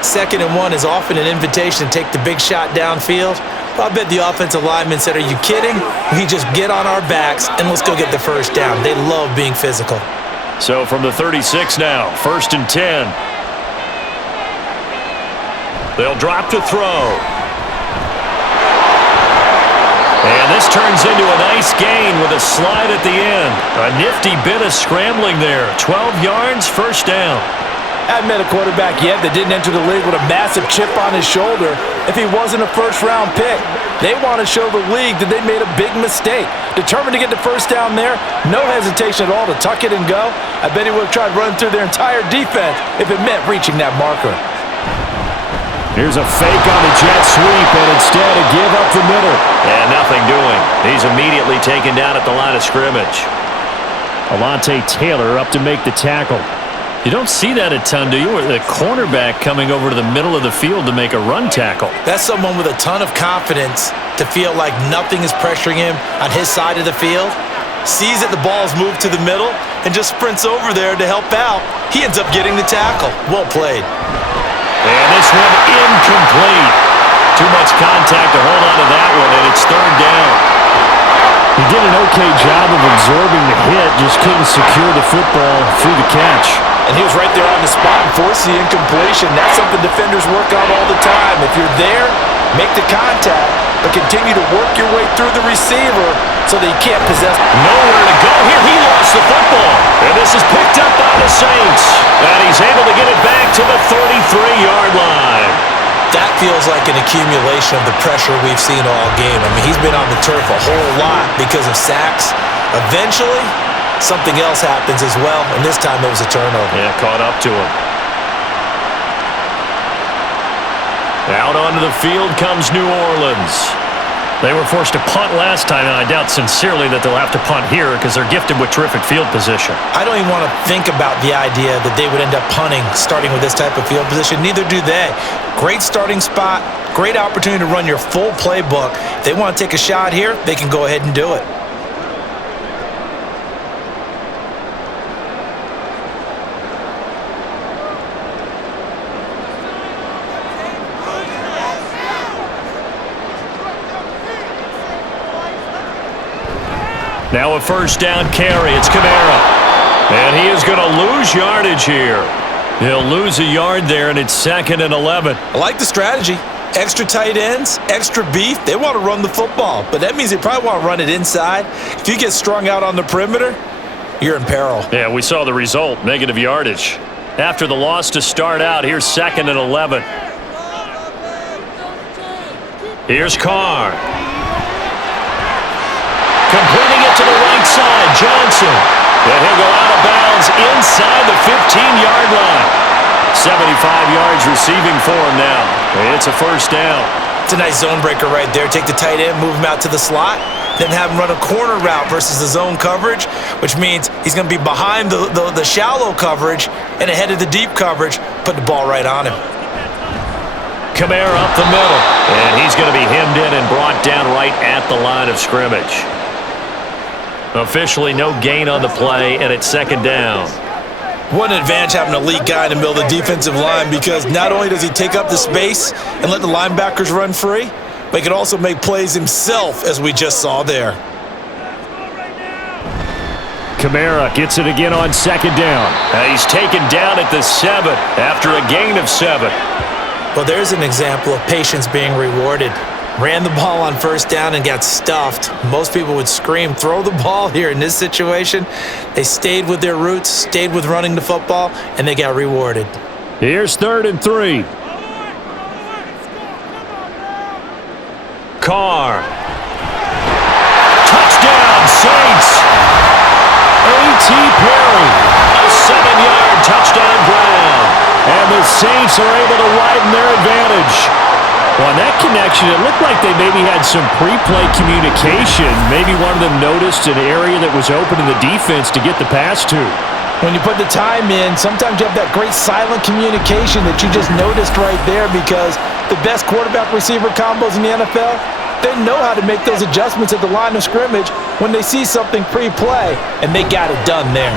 2nd and 1 is often an invitation to take the big shot downfield. I bet the offensive lineman said, "Are you kidding? We just get on our backs and let's go get the 1st down." They love being physical. So from the 36 now, 1st and 10. They'll drop to throw. And this turns into a nice gain with a slide at the end. A nifty bit of scrambling there. 12 yards, 1st down. I haven't met a quarterback yet that didn't enter the league with a massive chip on his shoulder if he wasn't a 1st-round pick. They want to show the league that they made a big mistake. Determined to get the 1st down there, no hesitation at all to tuck it and go. I bet he would have tried running through their entire defense if it meant reaching that marker. Here's a fake on the jet sweep, and instead a give up the middle. And nothing doing. He's immediately taken down at the line of scrimmage. Alontae Taylor up to make the tackle. You don't see that a ton, do you? The cornerback coming over to the middle of the field to make a run tackle. That's someone with a ton of confidence to feel like nothing is pressuring him on his side of the field. Sees that the ball's moved to the middle and just sprints over there to help out. He ends up getting the tackle. Well played. And this one incomplete. Too much contact to hold on to that one, and it's 3rd down. He did an okay job of absorbing the hit, just couldn't secure the football through the catch. And he was right there on the spot and forced the incompletion. That's something defenders work on all the time. If you're there, make the contact, but continue to work your way through the receiver so that he can't possess. Nowhere to go here. He lost the football. And this is picked up by the Saints. And he's able to get it back to the 33-yard line. That feels like an accumulation of the pressure we've seen all game. I mean, he's been on the turf a whole lot because of sacks. Eventually, something else happens as well, and this time it was a turnover. Yeah, caught up to him. Out onto the field comes New Orleans. They were forced to punt last time, and I doubt sincerely that they'll have to punt here because they're gifted with terrific field position. I don't even want to think about the idea that they would end up punting starting with this type of field position. Neither do they. Great starting spot, great opportunity to run your full playbook. If they want to take a shot here, they can go ahead and do it. Now a first down carry. It's Kamara. And he is going to lose yardage here. He'll lose a yard there, and it's 2nd and 11. I like the strategy. Extra tight ends, extra beef. They want to run the football, but that means they probably want to run it inside. If you get strung out on the perimeter, you're in peril. Yeah, we saw the result, negative yardage. After the loss to start out, here's 2nd and 11. Here's Carr. Completing it to the right side, Johnson. And he'll go out of bounds inside the 15-yard line. 75 yards receiving for him now. It's a first down. It's a nice zone breaker right there. Take the tight end, move him out to the slot, then have him run a corner route versus the zone coverage, which means he's going to be behind the shallow coverage and ahead of the deep coverage. Put the ball right on him. Kamara up the middle. And he's going to be hemmed in and brought down right at the line of scrimmage. Officially no gain on the play, and it's 2nd down. What an advantage having a elite guy in the middle of the defensive line, because not only does he take up the space and let the linebackers run free, but he can also make plays himself, as we just saw there. Kamara gets it again on 2nd down. He's taken down at the 7 after a gain of 7. Well, there's an example of patience being rewarded. Ran the ball on first down and got stuffed. Most people would scream, throw the ball here. In this situation, they stayed with their roots, stayed with running the football, and they got rewarded. Here's 3rd and 3. Carr. Touchdown, Saints. A.T. Perry. A 7-yard touchdown ground. And the Saints are able to widen their advantage. Well, on that connection, it looked like they maybe had some pre-play communication. Maybe one of them noticed an area that was open in the defense to get the pass to. When you put the time in, sometimes you have that great silent communication that you just noticed right there, because the best quarterback-receiver combos in the NFL, they know how to make those adjustments at the line of scrimmage when they see something pre-play, and they got it done there.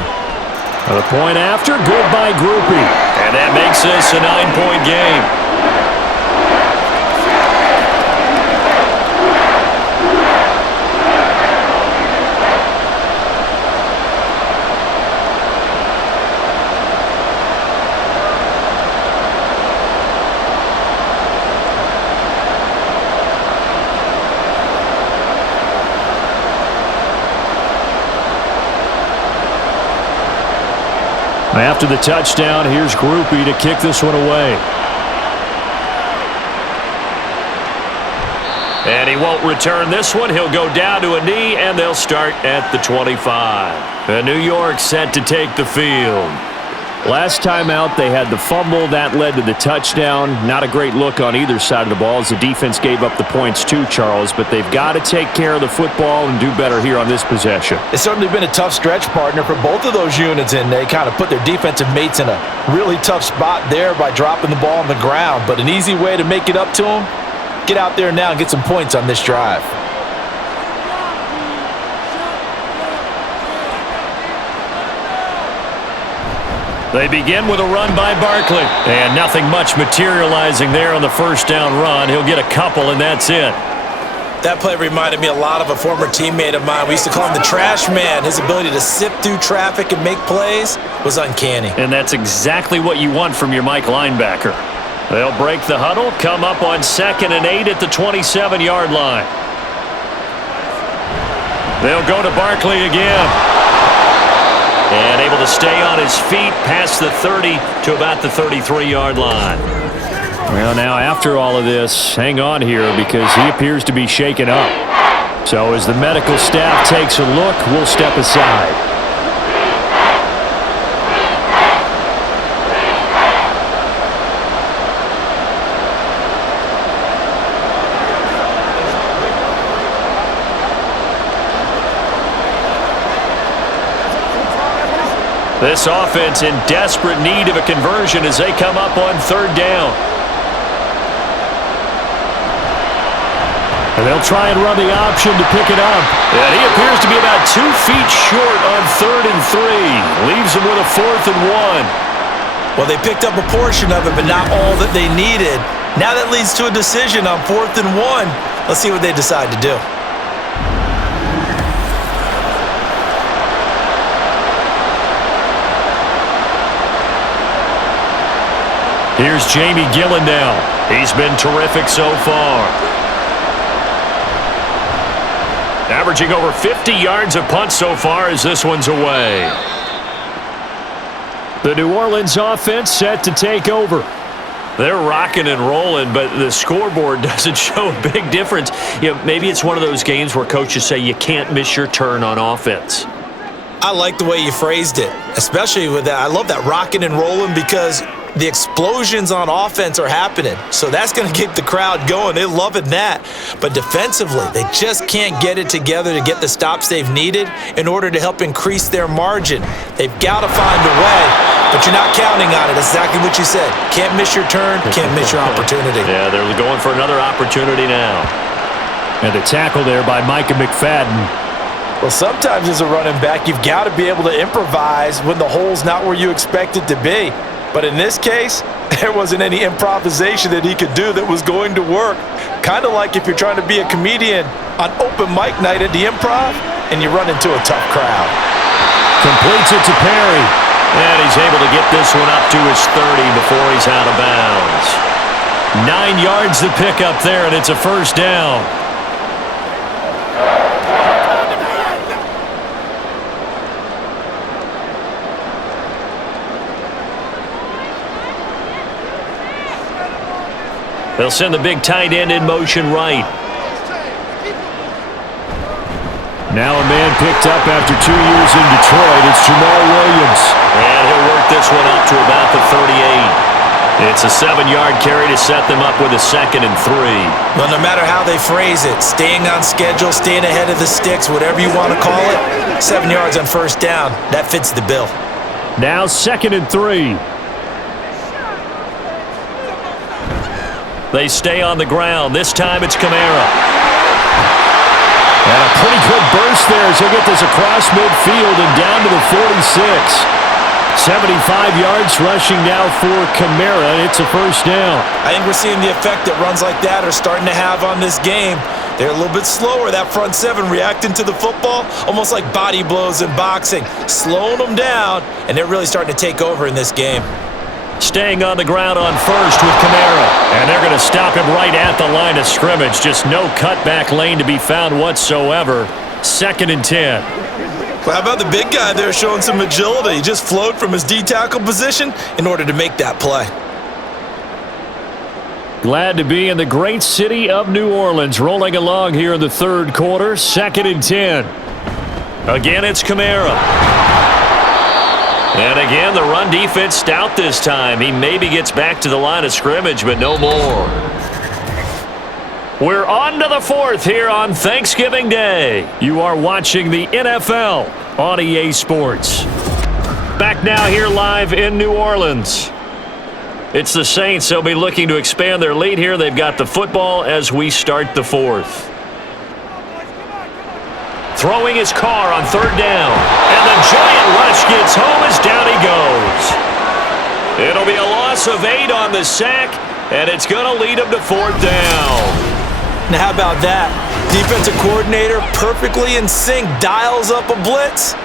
The point after, good by Groupie. And that makes this a 9-point game. After the touchdown, here's Groupie to kick this one away. And he won't return this one. He'll go down to a knee, and they'll start at the 25. And New York set to take the field. Last time out, they had the fumble. That led to the touchdown. Not a great look on either side of the ball as the defense gave up the points too, Charles. But they've got to take care of the football and do better here on this possession. It's certainly been a tough stretch, partner, for both of those units, and they kind of put their defensive mates in a really tough spot there by dropping the ball on the ground. But an easy way to make it up to them, get out there now and get some points on this drive. They begin with a run by Barkley. And nothing much materializing there on the first down run. He'll get a couple, and that's it. That play reminded me a lot of a former teammate of mine. We used to call him the trash man. His ability to sift through traffic and make plays was uncanny. And that's exactly what you want from your Mike linebacker. They'll break the huddle, come up on 2nd and 8 at the 27-yard line. They'll go to Barkley again. And able to stay on his feet past the 30 to about the 33-yard line. Well, now after all of this, hang on here because he appears to be shaken up. So as the medical staff takes a look, we'll step aside. This offense in desperate need of a conversion as they come up on third down. And they'll try and run the option to pick it up. And he appears to be about 2 feet short on 3rd and 3. Leaves them with a 4th and 1. Well, they picked up a portion of it, but not all that they needed. Now that leads to a decision on 4th and 1. Let's see what they decide to do. Here's Jamie Gillen now. He's been terrific so far. Averaging over 50 yards a punt so far as this one's away. The New Orleans offense set to take over. They're rocking and rolling, but the scoreboard doesn't show a big difference. You know, maybe it's one of those games where coaches say you can't miss your turn on offense. I like the way you phrased it, especially with that. I love that rocking and rolling because the explosions on offense are happening. So that's going to keep the crowd going. They're loving that. But defensively, they just can't get it together to get the stops they've needed in order to help increase their margin. They've got to find a way, but you're not counting on it. That's exactly what you said. Can't miss your turn, can't miss your opportunity. Yeah, they're going for another opportunity now. And a tackle there by Micah McFadden. Well, sometimes as a running back, you've got to be able to improvise when the hole's not where you expect it to be. But in this case, there wasn't any improvisation that he could do that was going to work. Kind of like if you're trying to be a comedian on open mic night at the Improv and you run into a tough crowd. Completes it to Perry. And he's able to get this one up to his 30 before he's out of bounds. 9 yards to pick up there, and it's a first down. They'll send the big tight end in motion right. Now a man picked up after 2 years in Detroit. It's Jamal Williams. And he'll work this one up to about the 38. It's a 7-yard carry to set them up with a 2nd and 3. Well, no matter how they phrase it, staying on schedule, staying ahead of the sticks, whatever you want to call it, 7 yards on first down, that fits the bill. Now 2nd and 3. They stay on the ground. This time it's Kamara. And a pretty good burst there as they get this across midfield and down to the 46. 75 yards rushing now for Kamara, and it's a first down. I think we're seeing the effect that runs like that are starting to have on this game. They're a little bit slower, that front seven reacting to the football, almost like body blows in boxing, slowing them down, and they're really starting to take over in this game. Staying on the ground on first with Kamara. And they're going to stop him right at the line of scrimmage. Just no cutback lane to be found whatsoever. 2nd and 10. Well, how about the big guy there showing some agility? He just flowed from his D-tackle position in order to make that play. Glad to be in the great city of New Orleans, rolling along here in the third quarter. 2nd and 10. Again, it's Kamara. And again, the run defense stout this time. He maybe gets back to the line of scrimmage, but no more. We're on to the 4th here on Thanksgiving Day. You are watching the NFL on EA Sports. Back now here live in New Orleans. It's the Saints. They'll be looking to expand their lead here. They've got the football as we start the 4th. Throwing his car on 3rd down. And the giant rush gets home as down he goes. It'll be a loss of 8 on the sack, and it's going to lead him to 4th down. Now, how about that? Defensive coordinator perfectly in sync, dials up a blitz,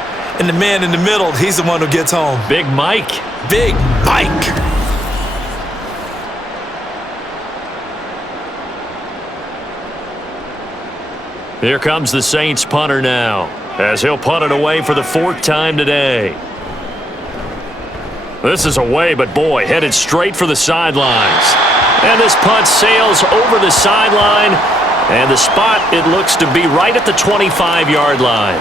and the man in the middle, he's the one who gets home. Big Mike. Big Mike. Here comes the Saints punter now, as he'll punt it away for the 4th time today. This is away, but boy, headed straight for the sidelines. And this punt sails over the sideline, and the spot, it looks to be right at the 25-yard line.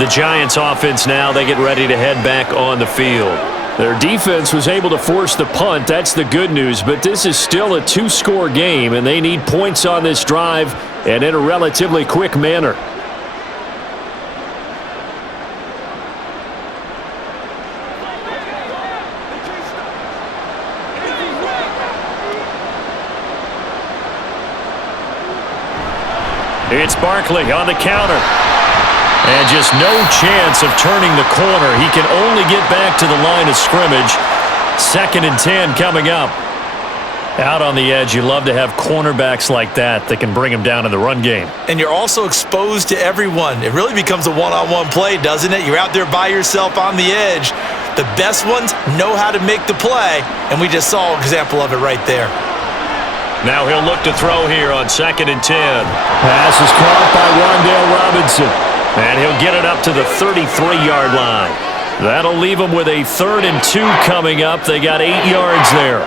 The Giants offense now, they get ready to head back on the field. Their defense was able to force the punt. That's the good news, but this is still a 2-score game, and they need points on this drive and in a relatively quick manner. It's Barkley on the counter. And just no chance of turning the corner. He can only get back to the line of scrimmage. 2nd and 10 coming up. Out on the edge, you love to have cornerbacks like that can bring him down in the run game. And you're also exposed to everyone. It really becomes a one-on-one play, doesn't it? You're out there by yourself on the edge. The best ones know how to make the play, and we just saw an example of it right there. Now he'll look to throw here on 2nd and 10. Pass is caught by Wan'Dale Robinson. And he'll get it up to the 33-yard line. That'll leave him with a 3rd and 2 coming up. They got 8 yards there.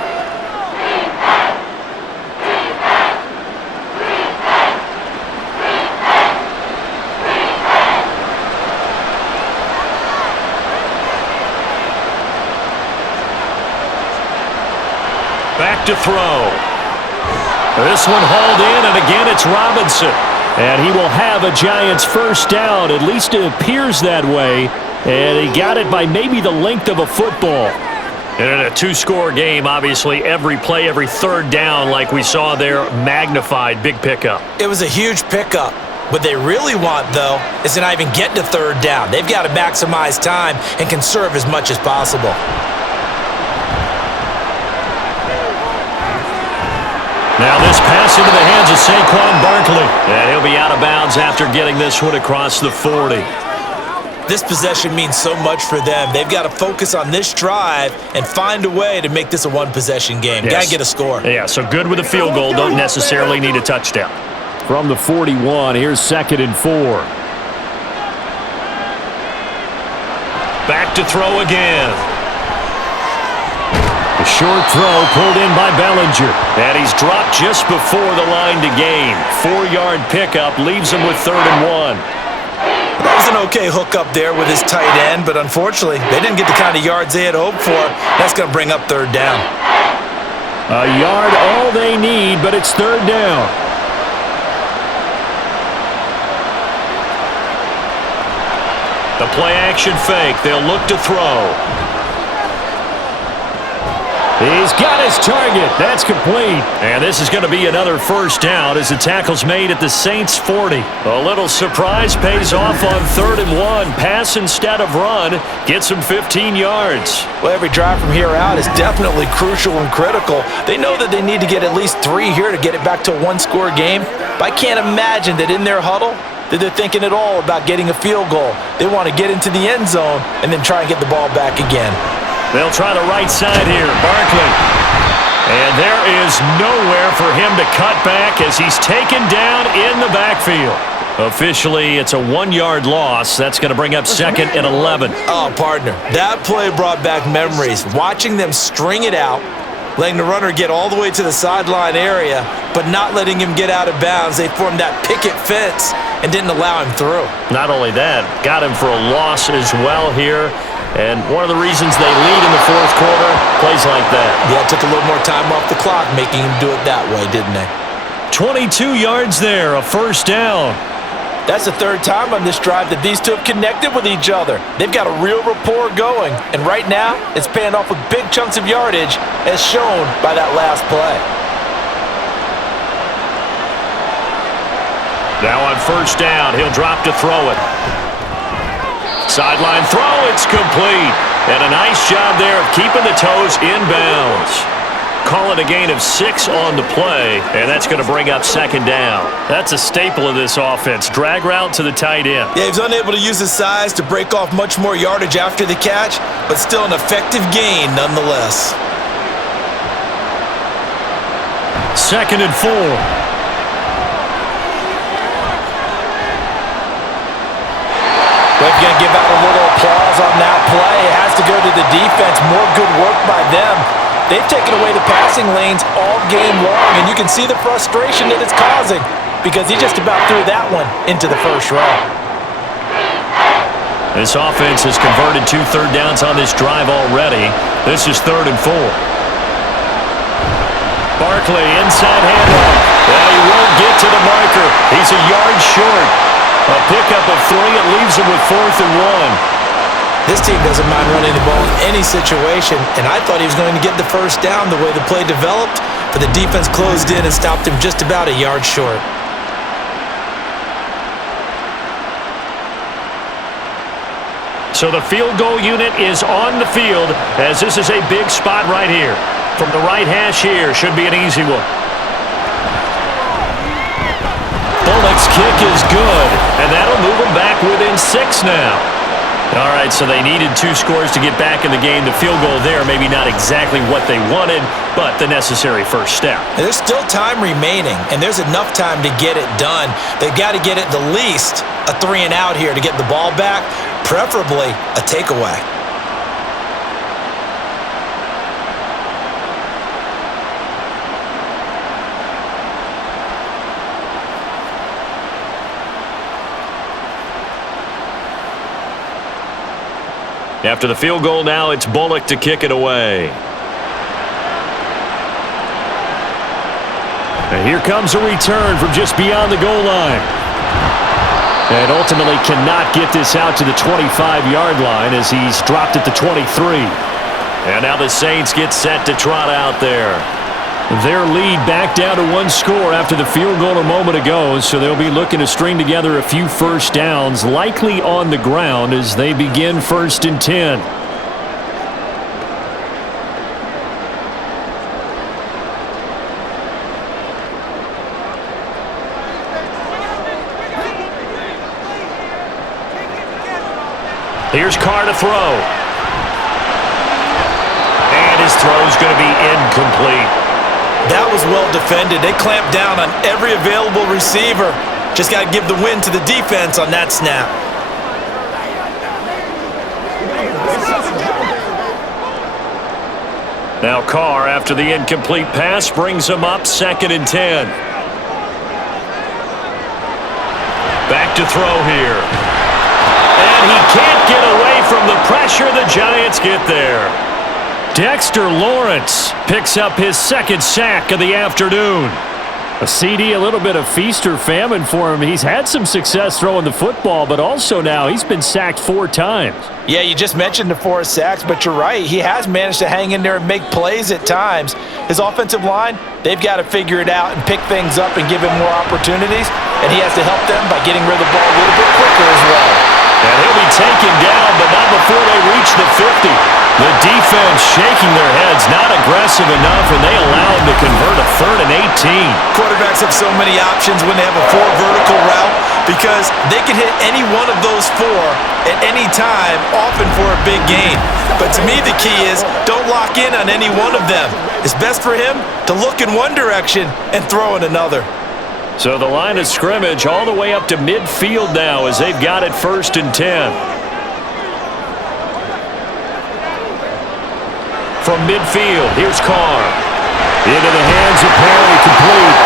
Back to throw. This one hauled in, and again it's Robinson. And he will have a Giants first down. At least it appears that way. And he got it by maybe the length of a football. And in a 2-score game, obviously, every play, every 3rd down, like we saw there, magnified. Big pickup. It was a huge pickup. What they really want, though, is to not even get to 3rd down. They've got to maximize time and conserve as much as possible. Now this pass into the hands of Saquon Barkley. And he'll be out of bounds after getting this one across the 40. This possession means so much for them. They've got to focus on this drive and find a way to make this a one-possession game. Yes. Got to get a score. Yeah, so good with a field goal. Don't necessarily need a touchdown. From the 41, here's 2nd and 4. Back to throw again. A short throw pulled in by Bellinger. And he's dropped just before the line to gain. 4-yard pickup leaves him with 3rd and 1. That was an okay hook up there with his tight end, but unfortunately, they didn't get the kind of yards they had hoped for. That's going to bring up 3rd down. A yard all they need, but it's 3rd down. The play action fake. They'll look to throw. He's got his target. That's complete. And this is going to be another first down as the tackle's made at the Saints' 40. A little surprise pays off on 3rd and 1. Pass instead of run. Gets him 15 yards. Well, every drive from here out is definitely crucial and critical. They know that they need to get at least 3 here to get it back to a 1-score game. But I can't imagine that in their huddle that they're thinking at all about getting a field goal. They want to get into the end zone and then try and get the ball back again. They'll try the right side here. Barkley. And there is nowhere for him to cut back as he's taken down in the backfield. Officially, it's a 1-yard loss. That's going to bring up 2nd and 11. Oh, partner, that play brought back memories. Watching them string it out, letting the runner get all the way to the sideline area, but not letting him get out of bounds. They formed that picket fence and didn't allow him through. Not only that, got him for a loss as well here. And one of the reasons they lead in the 4th quarter, plays like that. Yeah, took a little more time off the clock, making him do it that way, didn't they? 22 yards there, a first down. That's the 3rd time on this drive that these two have connected with each other. They've got a real rapport going, and right now, it's paying off with big chunks of yardage, as shown by that last play. Now on first down, he'll drop to throw it. Sideline throw, it's complete. And a nice job there of keeping the toes inbounds. Call it a gain of 6 on the play, and that's going to bring up 2nd down. That's a staple of this offense. Drag route to the tight end. Yeah, he was unable to use his size to break off much more yardage after the catch, but still an effective gain nonetheless. 2nd and 4. We're going to give out a little applause on that play. It has to go to the defense. More good work by them. They've taken away the passing lanes all game long, and you can see the frustration that it's causing because he just about threw that one into the first row. This offense has converted 2 third downs on this drive already. This is 3rd and 4. Barkley, inside handoff. Well, he won't get to the marker. He's a yard short. A pickup of 3. It leaves him with 4th and 1. This team doesn't mind running the ball in any situation, and I thought he was going to get the first down the way the play developed, but the defense closed in and stopped him just about a yard short. So the field goal unit is on the field as this is a big spot right here. From the right hash here, should be an easy one. Bullock's kick is good, and that'll move them back within 6 now. All right, so they needed 2 scores to get back in the game. The field goal there, maybe not exactly what they wanted, but the necessary first step. And there's still time remaining, and there's enough time to get it done. They've got to get at the least a 3-and-out here to get the ball back, preferably a takeaway. After the field goal now, it's Bullock to kick it away. And here comes a return from just beyond the goal line. And ultimately cannot get this out to the 25-yard line as he's dropped at the 23. And now the Saints get set to trot out there. Their lead back down to 1 score after the field goal a moment ago, so they'll be looking to string together a few first downs, likely on the ground as they begin 1st and 10. Here's Carr to throw. And his throw's going to be incomplete. That was well defended. They clamped down on every available receiver. Just got to give the win to the defense on that snap. Now Carr, after the incomplete pass, brings him up 2nd and 10. Back to throw here. And he can't get away from the pressure. The Giants get there. Dexter Lawrence picks up his 2nd sack of the afternoon. A CD, a little bit of feast or famine for him. He's had some success throwing the football, but also now he's been sacked 4 times. Yeah, you just mentioned the 4 sacks, but you're right. He has managed to hang in there and make plays at times. His offensive line, they've got to figure it out and pick things up and give him more opportunities, and he has to help them by getting rid of the ball a little bit quicker as well. And he'll be taken down, but not before they reach the 50. The defense shaking their heads, not aggressive enough, and they allow him to convert a 3rd and 18. Quarterbacks have so many options when they have a 4 vertical route because they can hit any one of those 4 at any time, often for a big gain. But to me, the key is don't lock in on any one of them. It's best for him to look in one direction and throw in another. So the line of scrimmage all the way up to midfield now as they've got it 1st and 10. From midfield, here's Carr. Into the hands of Perry, complete.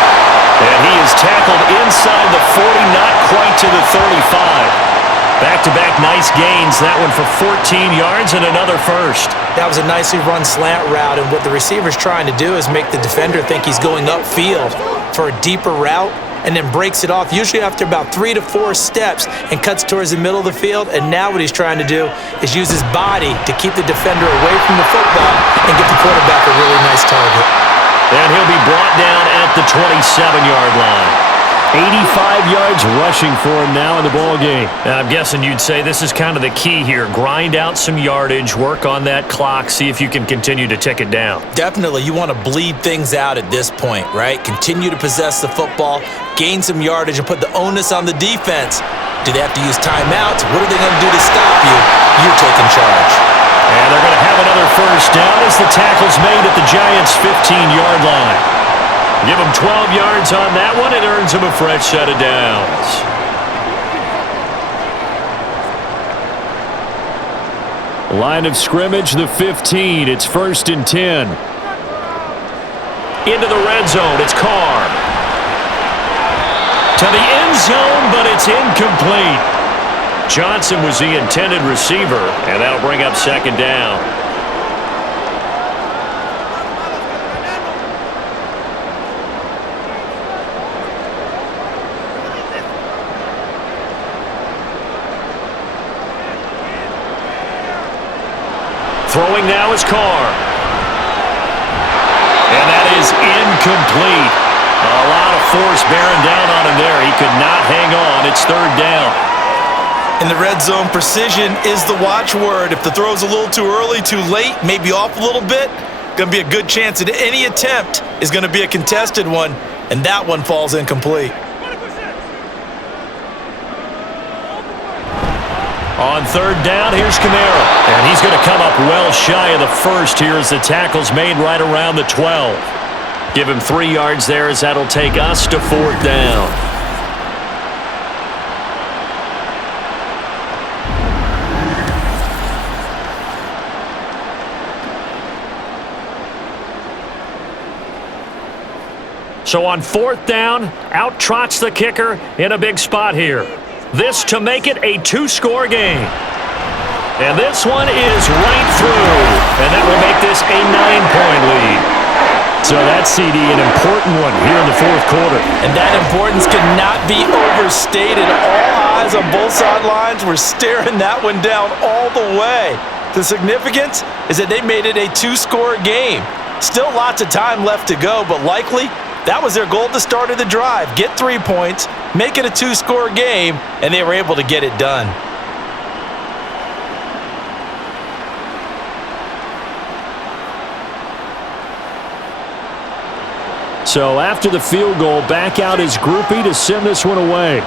And he is tackled inside the 40, not quite to the 35. Back-to-back nice gains, that one for 14 yards and another first. That was a nicely run slant route, and what the receiver's trying to do is make the defender think he's going upfield for a deeper route and then breaks it off, usually after about 3 to 4 steps, and cuts towards the middle of the field. And now what he's trying to do is use his body to keep the defender away from the football and get the quarterback a really nice target. And he'll be brought down at the 27-yard line. 85 yards rushing for him now in the ball game. And I'm guessing you'd say this is kind of the key here. Grind out some yardage, work on that clock, see if you can continue to tick it down. Definitely, you want to bleed things out at this point, right? Continue to possess the football, gain some yardage, and put the onus on the defense. Do they have to use timeouts? What are they going to do to stop you? You're taking charge. And they're going to have another first down as the tackle's made at the Giants' 15-yard line. Give him 12 yards on that one. It earns him a fresh set of downs. Line of scrimmage, the 15. It's 1st and 10. Into the red zone. It's Carr. To the end zone, but it's incomplete. Johnson was the intended receiver, and that'll bring up 2nd down. Throwing now is Carr. And that is incomplete. A lot of force bearing down on him there. He could not hang on. It's 3rd down. In the red zone, precision is the watchword. If the throw's a little too early, too late, maybe off a little bit, going to be a good chance that any attempt is going to be a contested one, and that one falls incomplete. On third down, here's Kamara. And he's going to come up well shy of the first here as the tackle's made right around the 12. Give him 3 yards there as that'll take us to fourth down. So on fourth down, out trots the kicker in a big spot here. This to make it a 2-score game. And this one is right through. And that will make this a 9-point lead. So that's, CD, an important one here in the fourth quarter. And that importance cannot be overstated. All eyes on both sidelines were staring that one down all the way. The significance is that they made it a 2-score game. Still lots of time left to go, but likely that was their goal at the start of the drive. Get 3 points, make it a 2-score game, and they were able to get it done. So after the field goal, back out is Groupie to send this one away.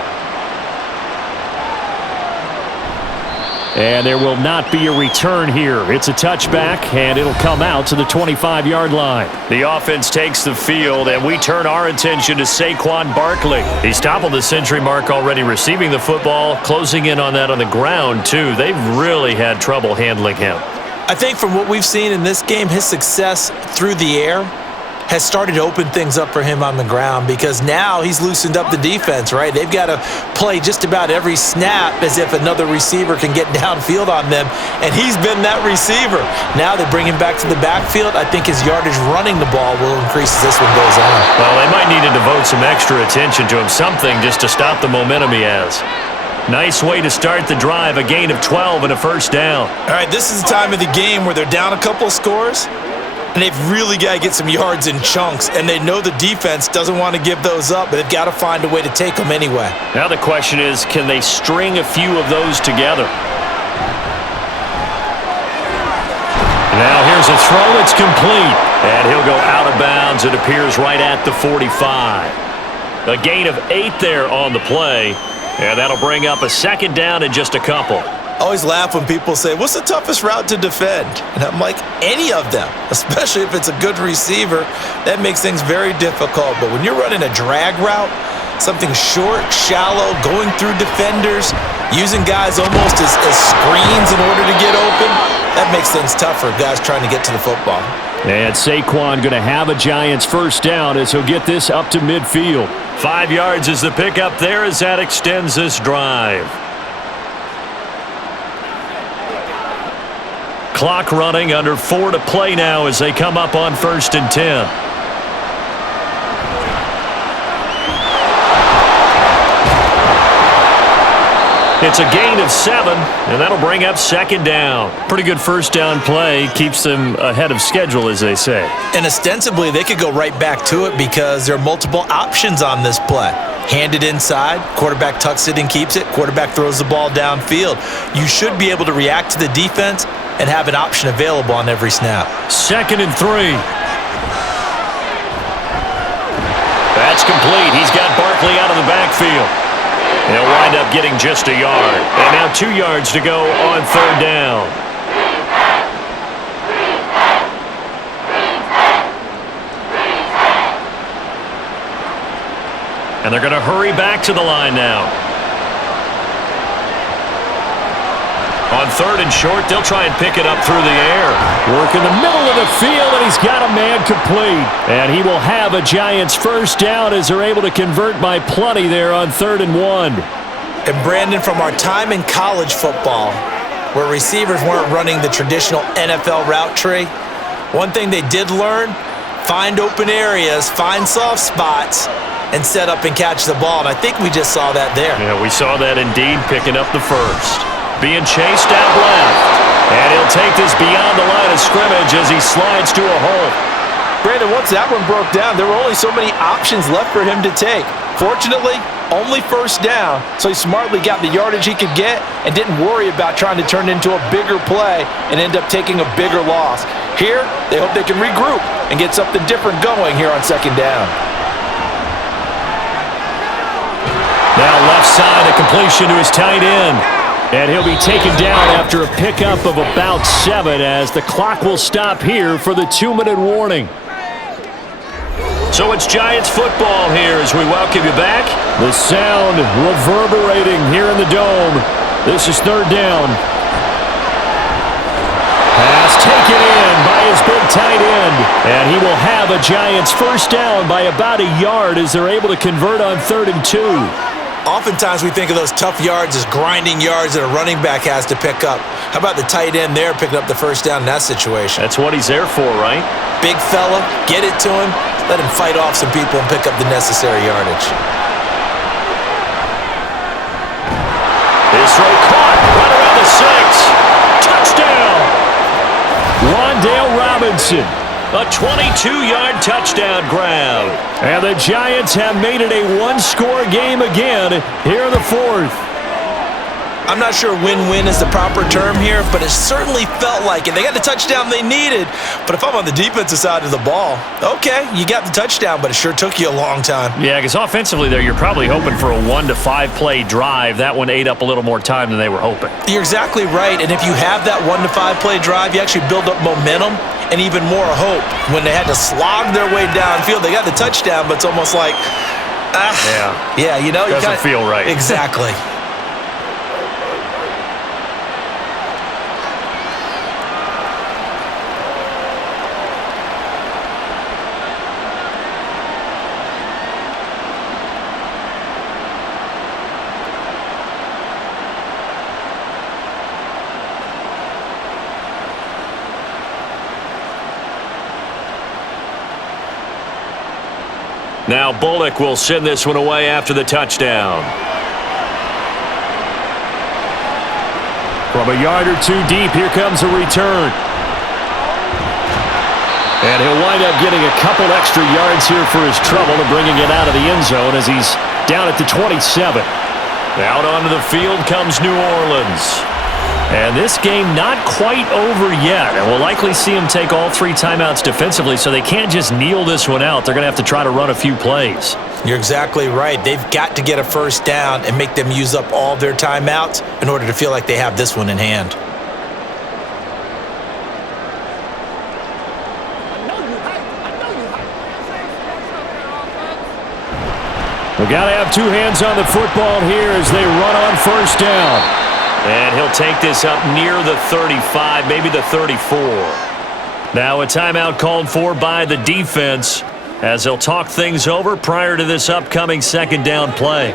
And there will not be a return here. It's a touchback, and it'll come out to the 25-yard line. The offense takes the field, and we turn our attention to Saquon Barkley. He's toppled the century mark already receiving the football, closing in on that on the ground, too. They've really had trouble handling him. I think from what we've seen in this game, his success through the air has started to open things up for him on the ground because now he's loosened up the defense, right? They've got to play just about every snap as if another receiver can get downfield on them, and he's been that receiver. Now they bring him back to the backfield. I think his yardage running the ball will increase as this one goes on. Well, they might need to devote some extra attention to him, something just to stop the momentum he has. Nice way to start the drive, a gain of 12 and a first down. All right, this is the time of the game where they're down a couple of scores, and they've really got to get some yards in chunks, and they know the defense doesn't want to give those up, but they've got to find a way to take them anyway. Now the question is, can they string a few of those together? Now here's a throw. It's complete, and he'll go out of bounds. It appears right at the 45. A gain of 8 there on the play, and that'll bring up a second down and just a couple. I always laugh when people say, what's the toughest route to defend? And I'm like, any of them, especially if it's a good receiver. That makes things very difficult. But when you're running a drag route, something short, shallow, going through defenders, using guys almost as screens in order to get open, that makes things tough for guys trying to get to the football. And Saquon going to have a Giants first down as he'll get this up to midfield. 5 yards is the pickup there as that extends this drive. Clock running, under 4 to play now as they come up on 1st and 10. It's a gain of 7, and that'll bring up second down. Pretty good first down play. Keeps them ahead of schedule, as they say. And ostensibly, they could go right back to it because there are multiple options on this play. Handed inside, quarterback tucks it and keeps it, quarterback throws the ball downfield. You should be able to react to the defense and have an option available on every snap. 2nd and 3. That's complete. He's got Barkley out of the backfield. He'll wind up getting just a yard. And now 2 yards to go on 3rd down. And they're going to hurry back to the line now. On 3rd and short, they'll try and pick it up through the air. Work in the middle of the field, and he's got a man complete. And he will have a Giants first down as they're able to convert by plenty there on 3rd and 1. And Brandon, from our time in college football, where receivers weren't running the traditional NFL route tree, one thing they did learn, find open areas, find soft spots, and set up and catch the ball. And I think we just saw that there. Yeah, we saw that indeed, picking up the first. Being chased out left. And he'll take this beyond the line of scrimmage as he slides to a hole. Brandon, once that one broke down, there were only so many options left for him to take. Fortunately, Only first down, so he smartly got the yardage he could get and didn't worry about trying to turn it into a bigger play and end up taking a bigger loss. Here, they hope they can regroup and get something different going here on second down. Now left side, a completion to his tight end. And he'll be taken down after a pickup of about 7 as the clock will stop here for the 2-minute warning. So it's Giants football here as we welcome you back. The sound reverberating here in the dome. This is third down. Pass taken in by his big tight end. And he will have a Giants first down by about a yard as they're able to convert on 3rd and 2. Oftentimes we think of those tough yards as grinding yards that a running back has to pick up. How about the tight end there picking up the first down in that situation? That's what he's there for, right? Big fella, get it to him, let him fight off some people and pick up the necessary yardage. His throw caught right around the 6. Touchdown! Wan'Dale Robinson. A 22-yard touchdown grab. And the Giants have made it a one-score game again here in the 4th. I'm not sure win-win is the proper term here, but it certainly felt like it. They got the touchdown they needed, but if I'm on the defensive side of the ball, okay, you got the touchdown, but it sure took you a long time. Yeah, because offensively there, you're probably hoping for a 1 to 5 play drive. That one ate up a little more time than they were hoping. You're exactly right, and if you have that 1 to 5 play drive, you actually build up momentum and even more hope. When they had to slog their way downfield, they got the touchdown, but it's almost like, yeah, you know, doesn't feel right. Exactly. Now Bullock will send this one away after the touchdown. From a yard or 2 deep, here comes a return. And he'll wind up getting a couple extra yards here for his trouble and bringing it out of the end zone as he's down at the 27. Out onto the field comes New Orleans. And this game not quite over yet. And we'll likely see them take all 3 timeouts defensively, so they can't just kneel this one out. They're going to have to try to run a few plays. You're exactly right. They've got to get a first down and make them use up all their timeouts in order to feel like they have this one in hand. We've got to have 2 hands on the football here as they run on first down. And he'll take this up near the 35, maybe the 34. Now a timeout called for by the defense as they'll talk things over prior to this upcoming second down play.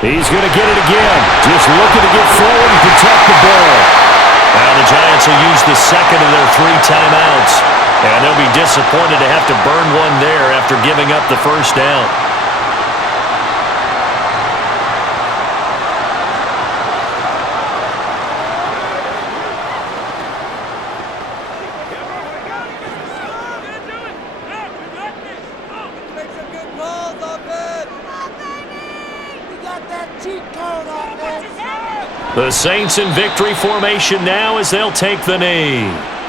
He's going to get it again. Just looking to get forward and protect the ball. Now the Giants will use the second of their 3 timeouts. And they'll be disappointed to have to burn one there after giving up the first down. The Saints in victory formation now as they'll take the knee.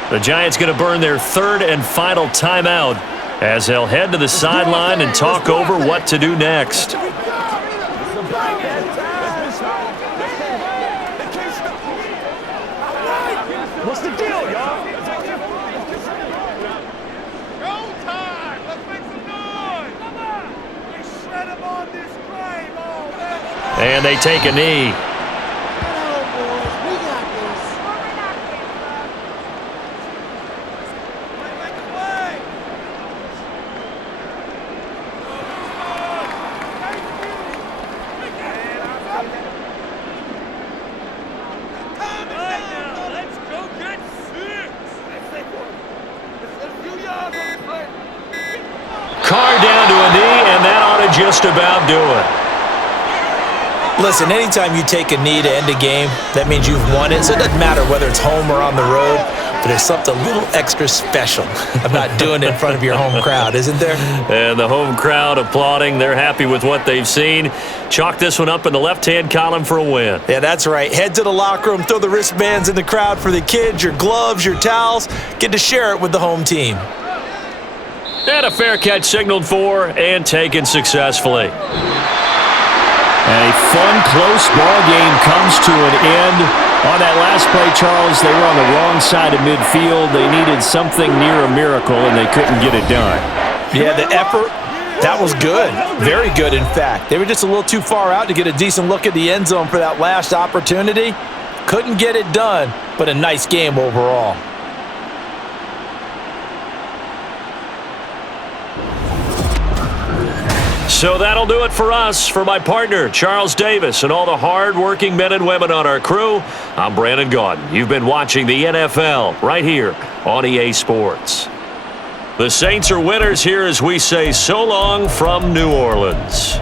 The Giants going to burn their 3rd and final timeout as they'll head to the sideline and talk over what to do next. What's the deal, y'all? And they take a knee. Carr down to a knee, and that ought to just about do it. Listen, anytime you take a knee to end a game, that means you've won it. So it doesn't matter whether it's home or on the road, but there's something a little extra special about doing it in front of your home crowd, isn't there? And the home crowd applauding. They're happy with what they've seen. Chalk this one up in the left-hand column for a win. Yeah, that's right. Head to the locker room, throw the wristbands in the crowd for the kids, your gloves, your towels. Get to share it with the home team. And a fair catch signaled for and taken successfully. A fun, close ball game comes to an end. On that last play, Charles, they were on the wrong side of midfield. They needed something near a miracle, and they couldn't get it done. Yeah, the effort, that was good. Very good, in fact. They were just a little too far out to get a decent look at the end zone for that last opportunity. Couldn't get it done, but a nice game overall. So that'll do it for us. For my partner, Charles Davis, and all the hard-working men and women on our crew, I'm Brandon Gaudin. You've been watching the NFL right here on EA Sports. The Saints are winners here as we say so long from New Orleans.